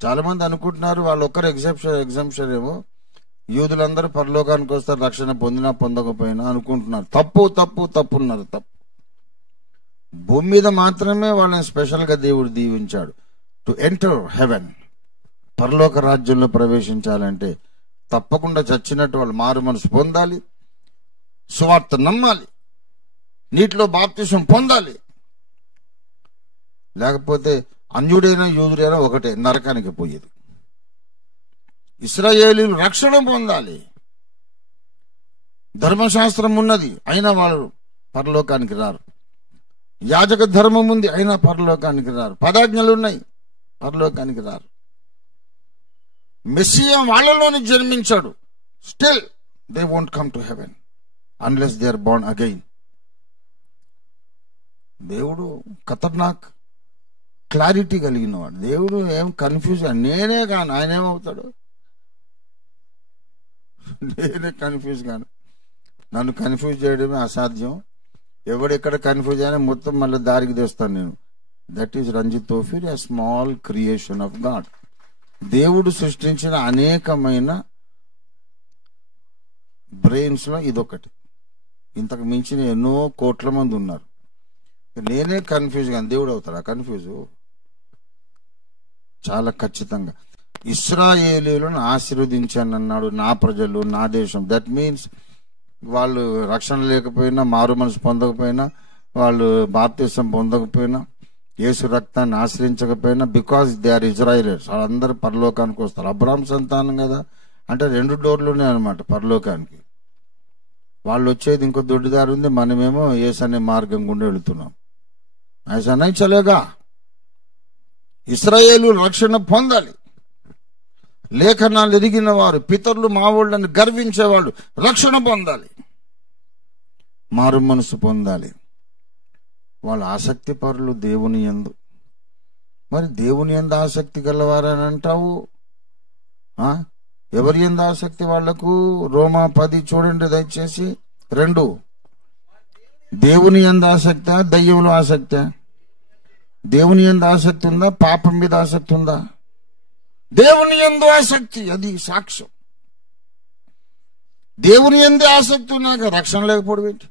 చాలా మంది అనుకుంటున్నారు వాళ్ళు ఒక్కరు ఎగ్జాంప్షన్ ఏమో, యూదులందరూ పరలోకానికి వస్తారు రక్షణ పొందినా పొందకపోయినా అనుకుంటున్నారు. తప్పున్నారు. తప్పు. భూమి మీద మాత్రమే వాళ్ళని స్పెషల్ గా దేవుడు దీవించాడు. టు ఎంటర్ హెవెన్, పరలోక రాజ్యంలో ప్రవేశించాలంటే తప్పకుండా చచ్చినట్టు వాళ్ళు మారు మనసు పొందాలి, సువార్త నమ్మాలి, నీటిలో బాప్తిసం పొందాలి. లేకపోతే అన్యుడైనా యూదుడైనా ఒకటే, నరకానికి పోయేది. ఇశ్రాయేలీయులు రక్షణ పొందాలి. ధర్మశాస్త్రం ఉన్నది, అయినా వాళ్ళు పరలోకానికి రారు. యాజక ధర్మం ఉంది, అయినా పరలోకానికి రారు. పదాజ్ఞలు ఉన్నాయి, పరలోకానికి రారు. మెస్సియా వాళ్ళలోని జన్మించాడు, still they won't come to heaven unless they are born again. దేవుడు ఖతర్నాక్ క్లారిటీ కలిగిన వాడు. దేవుడు ఏం కన్ఫ్యూజ్, నేనే కాను, ఆయన ఏమవుతాడు? నేనే కన్ఫ్యూజ్ కాను. నన్ను కన్ఫ్యూజ్ చేయడమే అసాధ్యం. ఎవడెక్కడ కన్ఫ్యూజ్ అయినా మొత్తం మళ్ళీ దారికి తెస్తాను నేను. That is Ranjith Thofeer, a small creation of God. దేవుడు సృష్టించిన అనేకమైన బ్రెయిన్స్ లో ఇదొకటి. ఇంతకు మించిన ఎన్నో కోట్ల మంది ఉన్నారు. నేనే కన్ఫ్యూజ్ కానీ దేవుడు అవుతాడా కన్ఫ్యూజ్? చాలా ఖచ్చితంగా. ఇశ్రాయేలీయులను ఆశీర్వదించానన్నాడు, నా ప్రజలు, నా దేశం. దట్ మీన్స్ వాళ్ళు రక్షణ లేకపోయినా, మారు మనసు పొందకపోయినా, వాళ్ళు బాప్తిసం పొందకపోయినా, యేసు రక్తాన్ని ఆశ్రయించకపోయినా, బికాస్ దే ఆర్ ఇజ్రాయేలీస్, వాళ్ళందరూ పరలోకానికి వస్తారు. అబ్రాహాం సంతానం కదా, అంటే 2 డోర్లు ఉన్నాయి అనమాట పరలోకానికి. వాళ్ళు వచ్చేది ఇంకో దొడ్డిదారి ఉంది, మనమేమో యేసు అనే మార్గం గుండా వెళుతున్నాం. ఐసా నై చలేగా. ఇశ్రాయేలు రక్షణ పొందాలి. లేఖనాలు ఎరిగిన వారు, పితరులు మావోళ్ళని గర్వించేవాళ్ళు రక్షణ పొందాలి, మారు మనసు పొందాలి. వాళ్ళ ఆసక్తి పరులు దేవుని యందు. మరి దేవుని యందు ఆసక్తి గలవారని అంటావు, ఎవరి యందు ఆసక్తి వాళ్లకు? రోమా 10 చూడండి దయచేసి. 2. దేవుని యందు ఆసక్తి, దయ్యంలో ఆసక్తి? దేవుని యందు ఆసక్తి ఉందా? పాపం మీద ఆసక్తి ఉందా? దేవుని యందు ఆసక్తి, అది సాక్ష్యం. దేవుని యందు ఆసక్తి ఉన్నాక రక్షణ లేకపోవడం ఏంటి?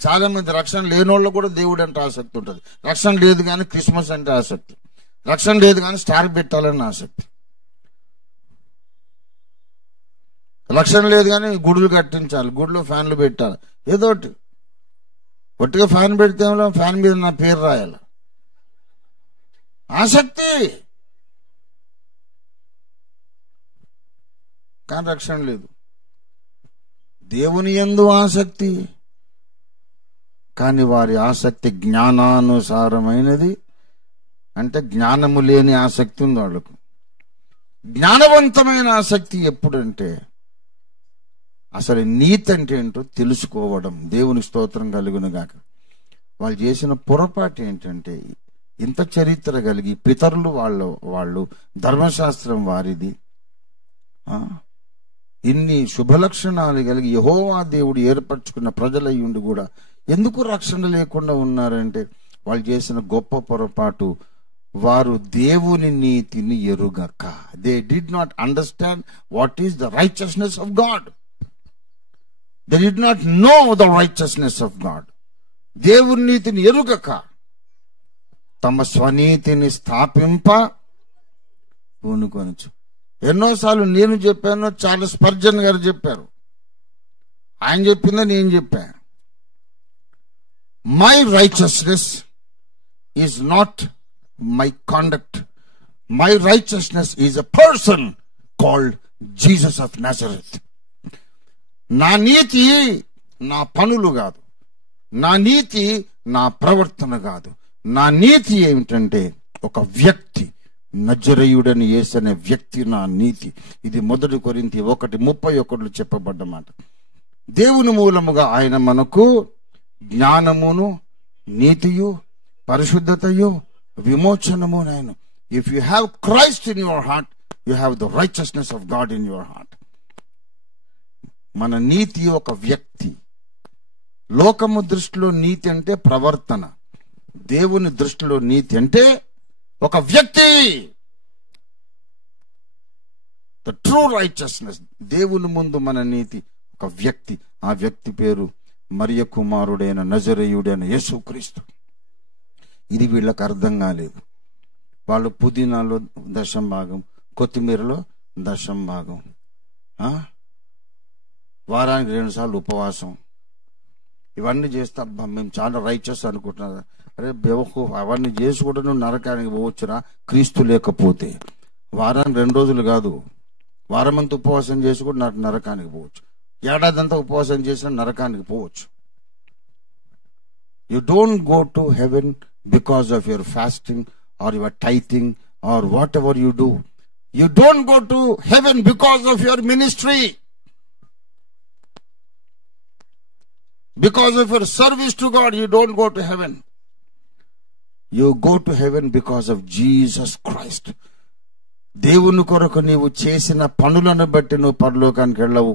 చాలా మంది రక్షణ లేనోళ్ళు కూడా దేవుడు అంటే ఆసక్తి ఉంటుంది. రక్షణ లేదు కానీ క్రిస్మస్ అంటే ఆసక్తి, రక్షణ లేదు కానీ స్టార్ పెట్టాలని ఆసక్తి, రక్షణ లేదు కానీ గుడులు కట్టించాలి, గుడిలో ఫ్యాన్లు పెట్టాలి, ఏదో ఒకటి. ఒట్టిగా ఫ్యాన్ పెడితే ఫ్యాన్ మీద నా పేరు రాయాలి, ఆసక్తి. కానీ రక్షణ లేదు. దేవుని యందు ఆసక్తి, కానీ వారి ఆసక్తి జ్ఞానానుసారమైనది. అంటే జ్ఞానము లేని ఆసక్తి ఉంది వాళ్ళకు. జ్ఞానవంతమైన ఆసక్తి ఎప్పుడంటే అసలు నీతి అంటే ఏంటో తెలుసుకోవడం. దేవుని స్తోత్రం కలుగును గాక. వాళ్ళు చేసిన పొరపాటు ఏంటంటే, ఇంత చరిత్ర కలిగి పితరులు వాళ్ళు ధర్మశాస్త్రం వారిది, ఇన్ని శుభలక్షణాలు కలిగి యెహోవా దేవుడు ఏర్పరచుకున్న ప్రజలయ్యుండి కూడా ఎందుకు రక్షణ లేకుండా ఉన్నారంటే, వాళ్ళు చేసిన గొప్ప పొరపాటు, వారు దేవుని నీతిని ఎరుగక. They did not understand what is the righteousness of God. They did not know the righteousness of God. దేవుని నీతిని ఎరుగక తమ స్వనీతిని స్థాపింప పూనుకొనొచ్చు. ఎన్నోసార్లు నేను చెప్పాను, చార్లెస్ స్పర్జన్ గారు చెప్పారు. ఆయన చెప్పిందే నేను చెప్పా. My righteousness is not my conduct. My righteousness is a person called Jesus of Nazareth. నా నీతి నా పనులు కాదు, నా నీతి నా ప్రవర్తన కాదు. నా నీతి ఏమిటంటే ఒక వ్యక్తి, నజరేయుడని యేసు అనే వ్యక్తి నా నీతి. ఇది 1 కొరింథీ 1:31 చెప్పబడ్డ మాట. దేవుని మూలముగా ఆయన మనకు జ్ఞానమును, నీతియు, పరిశుద్ధతయు, విమోచనము. నేను if you have Christ in your heart, you have the righteousness of God in your heart. మన నీతి ఒక వ్యక్తి. లోకము దృష్టిలో నీతి అంటే ప్రవర్తన, దేవుని దృష్టిలో నీతి అంటే ఒక వ్యక్తి. ద ట్రూ రైచియస్నెస్, దేవుని ముందు మన నీతి ఒక వ్యక్తి. ఆ వ్యక్తి పేరు మరియ కుమారుడైన నజరేయుడైన యేసుక్రీస్తు. ఇది వీళ్ళకి అర్థం కాలేదు. వాళ్ళు పుదీనాలో 1/10 భాగం, కొత్తిమీరలో 1/10 భాగం, వారానికి 2 సార్లు ఉపవాసం, ఇవన్నీ చేస్తా. మేము చాలా రైచస్ అనుకుంటున్నారు. అరే బెవకు, అవన్నీ చేసి కూడా నువ్వు నరకానికి పోవచ్చురా క్రీస్తు లేకపోతే. వారానికి 2 రోజులు కాదు, వారమంతా ఉపవాసం చేసి కూడా నరకానికి పోవచ్చు. ఏడాదంతా ఉపవాసం చేసినా నరకానికి పోవచ్చు. You don't go to heaven because of your fasting or your tithing or whatever you do. You don't go to heaven because of your ministry, because of your service to God. You don't go to heaven. You go to heaven because of Jesus Christ. దేవుని కొరకు నీవు చేసిన పనులను బట్టి నువ్వు పరలోకానికి వెళ్ళవు,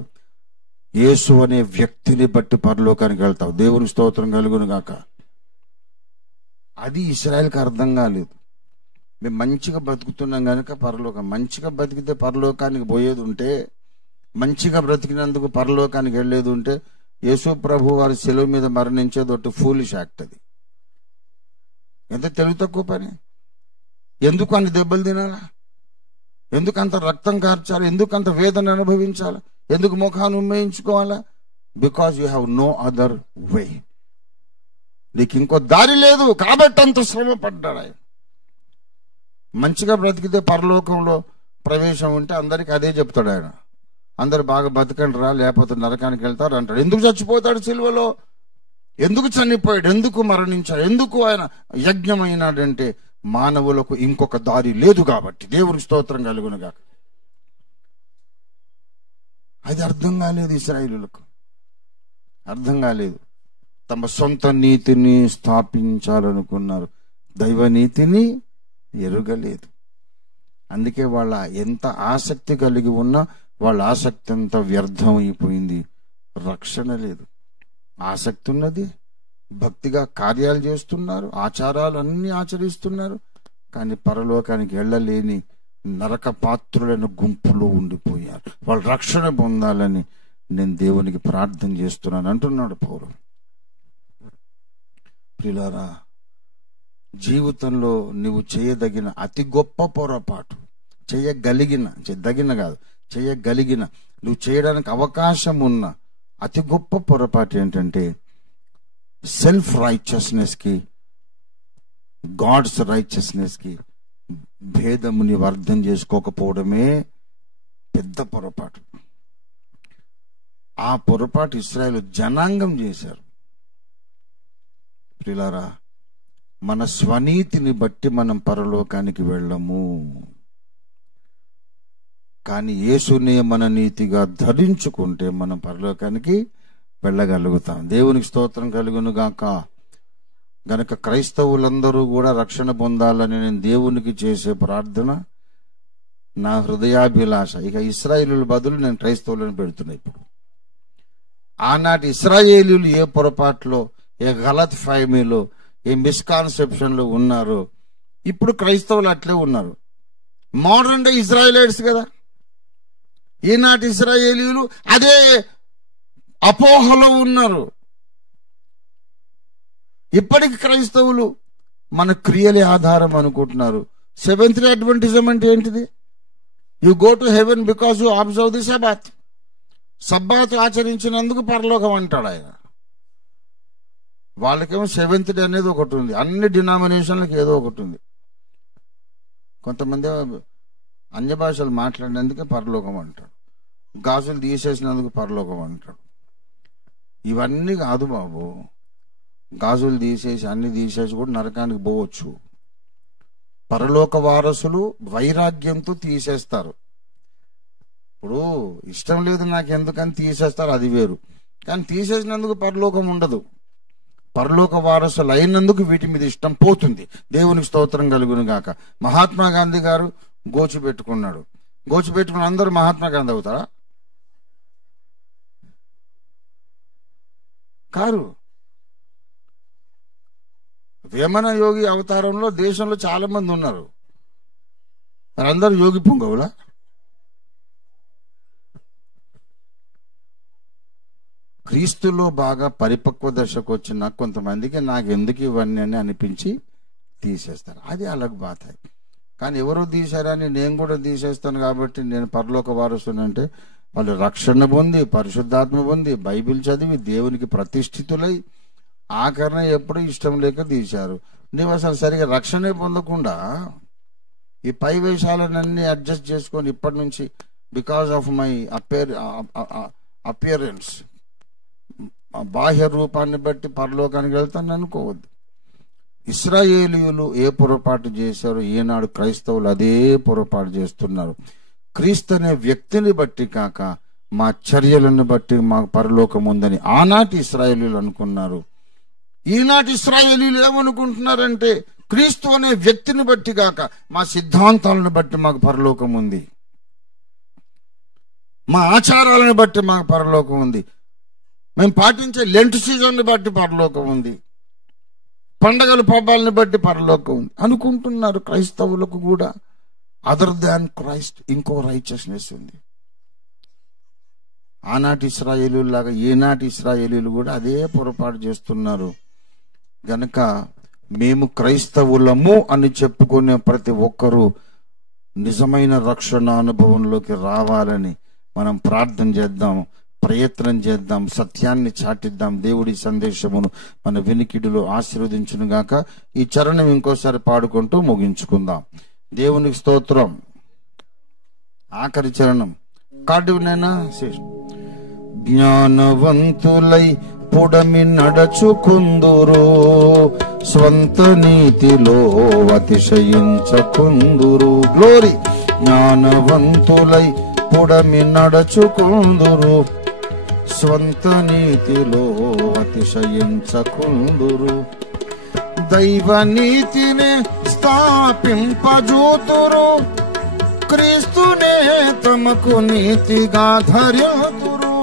యేసు అనే వ్యక్తిని బట్టి పరలోకానికి వెళ్తావు. దేవుని స్తోత్రం కలుగును గాక. అది ఇశ్రాయేలుకి అర్థం కాలేదు. మేము మంచిగా బతుకుతున్నాం కనుక పరలోకం, మంచిగా బతికితే పరలోకానికి పోయేది ఉంటే, మంచిగా బ్రతికినందుకు పరలోకానికి వెళ్ళేది ఉంటే, యేసు ప్రభు వారి శిలువ మీద మరణించేది ఒకటి ఫూలిష్ యాక్ట్. అది ఎంత తెలివి తక్కువ పని. ఎందుకు అన్ని దెబ్బలు తినాలా? ఎందుకు అంత రక్తం కార్చాలి? ఎందుకు అంత వేదన అనుభవించాలా? ఎందుకు ముఖాన్ని ఉమ్మేయించుకోవాలా? Because you have no other way. నీకు ఇంకో దారి లేదు కాబట్టి అంత శ్రమ పడ్డాడు ఆయన. మంచిగా బ్రతికితే పరలోకంలో ప్రవేశం ఉంటే అందరికి అదే చెప్తాడు ఆయన. అందరు బాగా బతకండి రా, లేకపోతే నరకానికి వెళ్తారు అంటాడు. ఎందుకు చచ్చిపోతాడు సిలువలో? ఎందుకు చనిపోయాడు? ఎందుకు మరణించాడు? ఎందుకు ఆయన యజ్ఞమైనాడంటే మానవులకు ఇంకొక దారి లేదు కాబట్టి. దేవునికి స్తోత్రం కలుగునుగాక. అది అర్థం కాలేదు ఇశ్రాయేలులకు, అర్థం కాలేదు. తమ సొంత నీతిని స్థాపించాలనుకున్నారు, దైవ నీతిని ఎరుగలేదు. అందుకే వాళ్ళ ఎంత ఆసక్తి కలిగి ఉన్నా వాళ్ళ ఆసక్తి అంతా వ్యర్థం అయిపోయింది. రక్షణ లేదు. ఆసక్తి ఉన్నది, భక్తిగా కార్యాలు చేస్తున్నారు, ఆచారాలు అన్ని ఆచరిస్తున్నారు, కానీ పరలోకానికి వెళ్ళలేని నరక పాత్రులైన గుంపులో ఉండిపోయారు. వాళ్ళు రక్షణ పొందాలని నేను దేవునికి ప్రార్థన చేస్తున్నాను అంటున్నాడు పౌలు. ప్రియులారా, జీవితంలో నువ్వు చేయదగిన అతి గొప్ప పొరపాటు, చేయగలిగిన నువ్వు చేయడానికి అవకాశం ఉన్న అతి గొప్ప పొరపాటు ఏంటంటే, సెల్ఫ్ రైచియస్నెస్ కి గాడ్స్ రైచియస్నెస్ కి భేదము నీవు అర్థం చేసుకోకపోవడమే పెద్ద పొరపాటు. ఆ పొరపాటు ఇశ్రాయేలు జనాంగం చేశారు. ప్రియులారా, మన స్వనీతిని బట్టి మనం పరలోకానికి వెళ్ళము, కానీ యేసునే మన నీతిగా ధరించుకుంటే మనం పరలోకానికి వెళ్ళగలుగుతాం. దేవునికి స్తోత్రం కలుగును గాక. గనక క్రైస్తవులందరూ కూడా రక్షణ పొందాలని నేను దేవునికి చేసే ప్రార్థన నా హృదయాభిలాష. ఇక ఇశ్రాయేలీయుల బదులు నేను క్రైస్తవులను పెడుతున్నా. ఇప్పుడు ఆనాటి ఇశ్రాయేలీయులు ఏ పొరపాట్లో, ఏ గలత్ ఫహమీలో, ఏ మిస్కాన్సెప్షన్ లో ఉన్నారో ఇప్పుడు క్రైస్తవులు అట్లే ఉన్నారు. మోడర్న్ డే ఇజ్రాయేలైట్స్ కదా. ఈనాటి ఇశ్రాయేలీయులు అదే అపోహలో ఉన్నారు. ఇప్పటికి క్రైస్తవులు మన క్రియలే ఆధారం అనుకుంటున్నారు. సెవెంత్ డే అడ్వెంటిజం అంటే ఏంటిది? You go to heaven because you observe the Sabbath. Sabbath ఆచరించినందుకు పరలోకం అంటాడు ఆయన. వాళ్ళకేమో సెవెంత్ డే అనేది ఒకటి ఉంది. అన్ని డినామినేషన్లకు ఏదో ఒకటి ఉంది. కొంతమంది అన్య భాషలు మాట్లాడినందుకే పరలోకం అంటాడు, గాజులు తీసేసినందుకు పరలోకం అంటాడు. ఇవన్నీ కాదు బాబు. గాజులు తీసేసి అన్ని తీసేసి కూడా నరకానికి పోవచ్చు. పరలోక వారసులు వైరాగ్యంతో తీసేస్తారు. ఇప్పుడు ఇష్టం లేదు నాకు ఎందుకని తీసేస్తారు, అది వేరు. కానీ తీసేసినందుకు పరలోకం ఉండదు. పరలోక వారసులు అయినందుకు వీటి మీద ఇష్టం పోతుంది. దేవునికి స్తోత్రం కలుగును గాక. మహాత్మా గాంధీ గారు గోచి పెట్టుకున్నాడు. గోచి పెట్టుకున్న అందరూ మహాత్మా గాంధీ అవుతారా? కారు. వేమన యోగి అవతారంలో దేశంలో చాలా మంది ఉన్నారు, అందరూ యోగి పుంగవులా? క్రీస్తులో బాగా పరిపక్వ దశకు వచ్చిన కొంతమందికి నాకెందుకు ఇవన్నీ అని అనిపించి తీసేస్తారు. అది అలాగ బాధ. కానీ ఎవరు తీశారని నేను కూడా తీసేస్తాను కాబట్టి నేను పరలోక వారసుని అంటే వాళ్ళు రక్షణ పొంది, పరిశుద్ధాత్మ పొంది, బైబిల్ చదివి దేవునికి ప్రతిష్ఠితులై ఆఖరణ ఎప్పుడు ఇష్టం లేక తీశారు. నువ్వు అసలు సరిగా రక్షణే పొందకుండా ఈ పై వేషాలన్నీ అడ్జస్ట్ చేసుకొని ఇప్పటి నుంచి బికాస్ ఆఫ్ మై అపియరెన్స్, బాహ్య రూపాన్ని బట్టి పరలోకానికి వెళ్తాను అనుకోవద్దు. ఇశ్రాయేలీయులు ఏ పొరపాటు చేశారో ఈనాడు క్రైస్తవులు అదే పొరపాటు చేస్తున్నారు. క్రీస్తు అనే వ్యక్తిని బట్టి కాక మా చర్యలను బట్టి మాకు పరలోకం ఉందని ఆనాటి ఇశ్రాయేలీయులు అనుకున్నారు. ఈనాటి ఇశ్రాయేలీయులు ఏమనుకుంటున్నారంటే క్రీస్తు అనే వ్యక్తిని బట్టి కాక మా సిద్ధాంతాలను బట్టి మాకు పరలోకం ఉంది, మా ఆచారాలను బట్టి మాకు పరలోకం ఉంది, మేము పాటించే లెంట్ సీజన్ని బట్టి పరలోకం ఉంది, పండగల పబ్బాలను బట్టి పరలోకం ఉంది అనుకుంటున్నారు. క్రైస్తవులకు కూడా అదర్ దాన్ క్రైస్ట్ ఇంకో రైచియస్నెస్ ఉంది. ఆనాటి ఇశ్రాయేలీయుల లాగా ఈనాటి ఇశ్రాయేలీయులు కూడా అదే పొరపాటు చేస్తున్నారు. గనక మేము క్రైస్తవులము అని చెప్పుకునే ప్రతి ఒక్కరూ నిజమైన రక్షణ అనుభవంలోకి రావాలని మనం ప్రార్థన చేద్దాం, ప్రయత్నం చేద్దాం, సత్యాన్ని చాటిద్దాం. దేవుడి సందేశమును మన వినికిడిలో ఆశీర్వదించును గాక. ఈ చరణం ఇంకోసారి పాడుకుంటూ ముగించుకుందాం. దేవునికి స్తోత్రం. ఆఖరి చరణం కాడునైనా జ్ఞానవంతులై పుడమి నడచుకుందురు, స్వంత నీతిలో అతిశయించకుందురు. గ్లోరీ. జ్ఞానవంతులై పుడమి నడచుకుందురు, స్వంత నీతిలో అతిశయించకుందురు. దైవ నీతిని స్థాపింపజూతురు, క్రీస్తునే తమకు నీతిగా ధర్యతురు.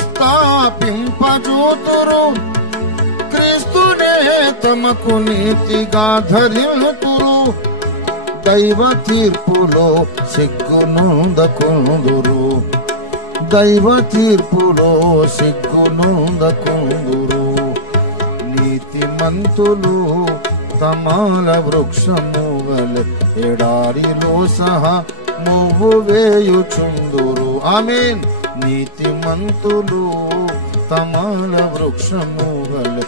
స్థాపింపజూతురు, క్రీస్తునే తమకు నీతిగా ధర్యతురు. దైవ తీర్పులో సిగ్గునొందకుందురు, దైవ తీర్పులో సిగ్గునొందకుందురు. నీతిమంతులు తమాల వృక్షము వలె ఎడారిలో సహా మువ్వు వేయుచుందురు. ఆమేన్. నీతిమంతులు తమాల వృక్షము వలె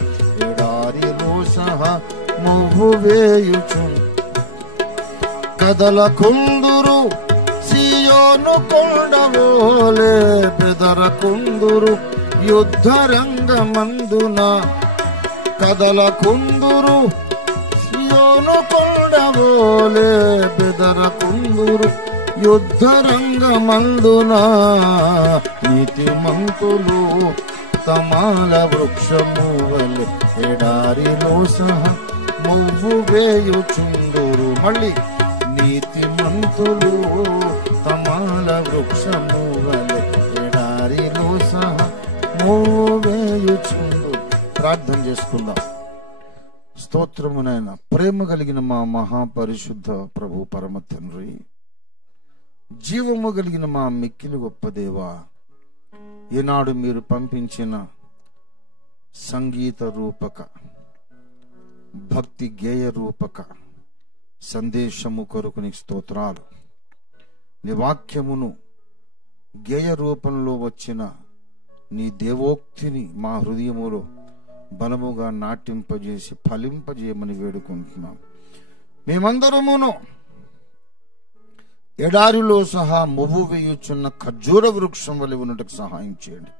ఎడారిలో సహా మువ్వు వేయుచుందురు. కదలకుందురు, సియోను కొండవోలే బెదరకుందురు, యుద్ధ రంగమందున. కదలకుందురు, సియోను కొండవోలే బెదరకుందురు, యుద్ధ రంగమందున. నీతిమంతులు తమాల వృక్షము వలె ఎడారిలో సహా మువ్వు వేయుచుందురు. మళ్ళీ నీతిమంతులు తమాల వృక్షము వలె ఎడారిలో సహా మువ్వు వేయుచుందురు. ప్రార్థన చేసుకుందాం. స్తోత్రమునైనా ప్రేమ కలిగిన మా మహాపరిశుద్ధ ప్రభు పరమ తండ్రి, జీవము కలిగిన మా మిక్కిలి గొప్ప దేవా, ఈనాడు మీరు పంపించిన సంగీత రూపక, భక్తి గేయ రూపక సందేశము కొరకు నీకు స్తోత్రాలు. నీ వాక్యమును గేయ రూపంలో వచ్చిన నీ దేవోక్తిని మా హృదయములో బలముగా నాటింపజేసి ఫలింపజేయమని వేడుకుంటున్నాం. మేమందరమును ఎడారిలో సహా మువ్వు వేయుచున్న ఖర్జూర వృక్షం వలె ఉన్నట్టుకు సహాయం చేయండి.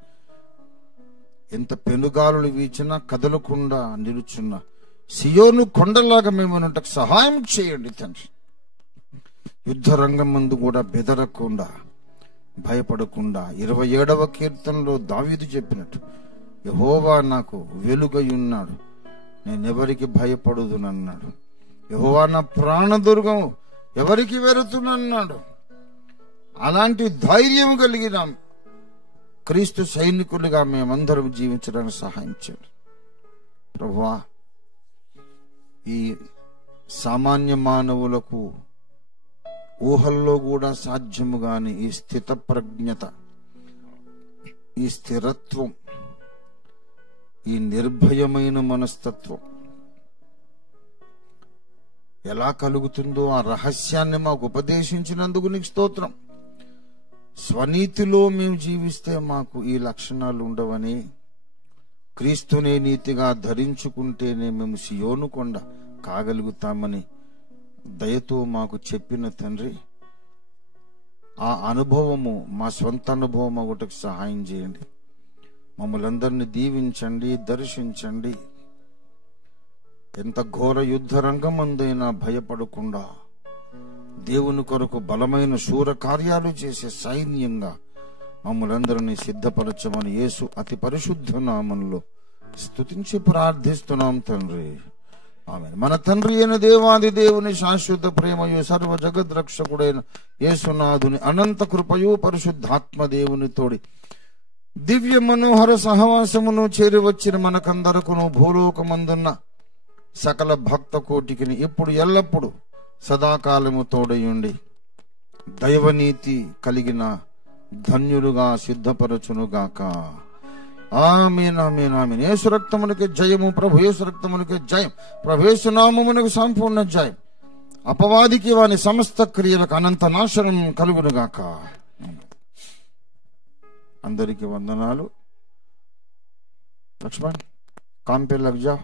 ఎంత పెనుగాలులు వీచినా కదలకుండా నిలుచున్న సియోను కొండలాగా మేము ఉన్నట్టుకు సహాయం చేయండి తండ్రి. యుద్ధ రంగం ముందు కూడా బెదరకుండా, భయపడకుండా 27వ కీర్తనలో దావీదు చెప్పినట్టు, యెహోవా నాకు వెలుగై ఉన్నాడు, నేనెవరికి భయపడుదునన్నాడు. యెహోవా నా ప్రాణదుర్గం, ఎవరికి వెరుతునన్నాడు. అలాంటి ధైర్యం కలిగిన క్రీస్తు సైనికులుగా మేమందరం జీవించడానికి సహాయం చేయండి ప్రభువా. ఈ సామాన్య మానవులకు ఊహల్లో కూడా సాధ్యము కాని ఈ స్థిత ప్రజ్ఞత, ఈ స్థిరత్వం, ఈ నిర్భయమైన మనస్తత్వం ఎలా కలుగుతుందో ఆ రహస్యాన్ని మాకు ఉపదేశించినందుకు నీకు స్తోత్రం. స్వనీతిలో మేము జీవిస్తే మాకు ఈ లక్షణాలు ఉండవని, క్రీస్తునే నీతిగా ధరించుకుంటేనే మేము సియోను కొండ కాగలుగుతామని దయతో మాకు చెప్పిన తండ్రి, ఆ అనుభవము మా సొంత అనుభవం ఒకటికి సహాయం చేయండి. మమ్మల్ని అందరినీ దీవించండి, దర్శించండి. ఎంత ఘోర యుద్ధ రంగమందైనా భయపడకుండా దేవుని కొరకు బలమైన శూర కార్యాలు చేసే సైన్యంగా మమ్మల్ందరినీ సిద్ధపరచమని యేసు అతి పరిశుద్ధ నామంలో స్తుతించి ప్రార్థిస్తున్నాం తండ్రి. ఆమేన్. మన తండ్రి అయిన దేవాది దేవుని శాశ్వత ప్రేమయు సర్వ జగద్రక్షకుడైన యేసునాథుని అనంత కృపయు పరిశుద్ధాత్మ దేవుని తోడి దివ్య మనోహర సహవాసమును చేరి వచ్చిన మనకందరకును భూలోకమందున్న సకల భక్త కోటికిని ఇప్పుడు ఎల్లప్పుడు సదాకాలము తోడయుండి దైవనీతి కలిగిన ధన్యులుగా సిద్ధపరచునుగాక. ఆమేన్, ఆమేన్, ఆమేన్. యేసు రక్తమునకు జయము, ప్రభు యేసు రక్తమునకు జయం, ప్రభు యేసు నామమునకు సంపూర్ణ జయం. అపవాదికి వాని సమస్త క్రియలకు అనంత నాశనం కలుగునుగాక. అందరికీ వందనాలు. లక్ష్మణ్ కాంపే లగ్ జా.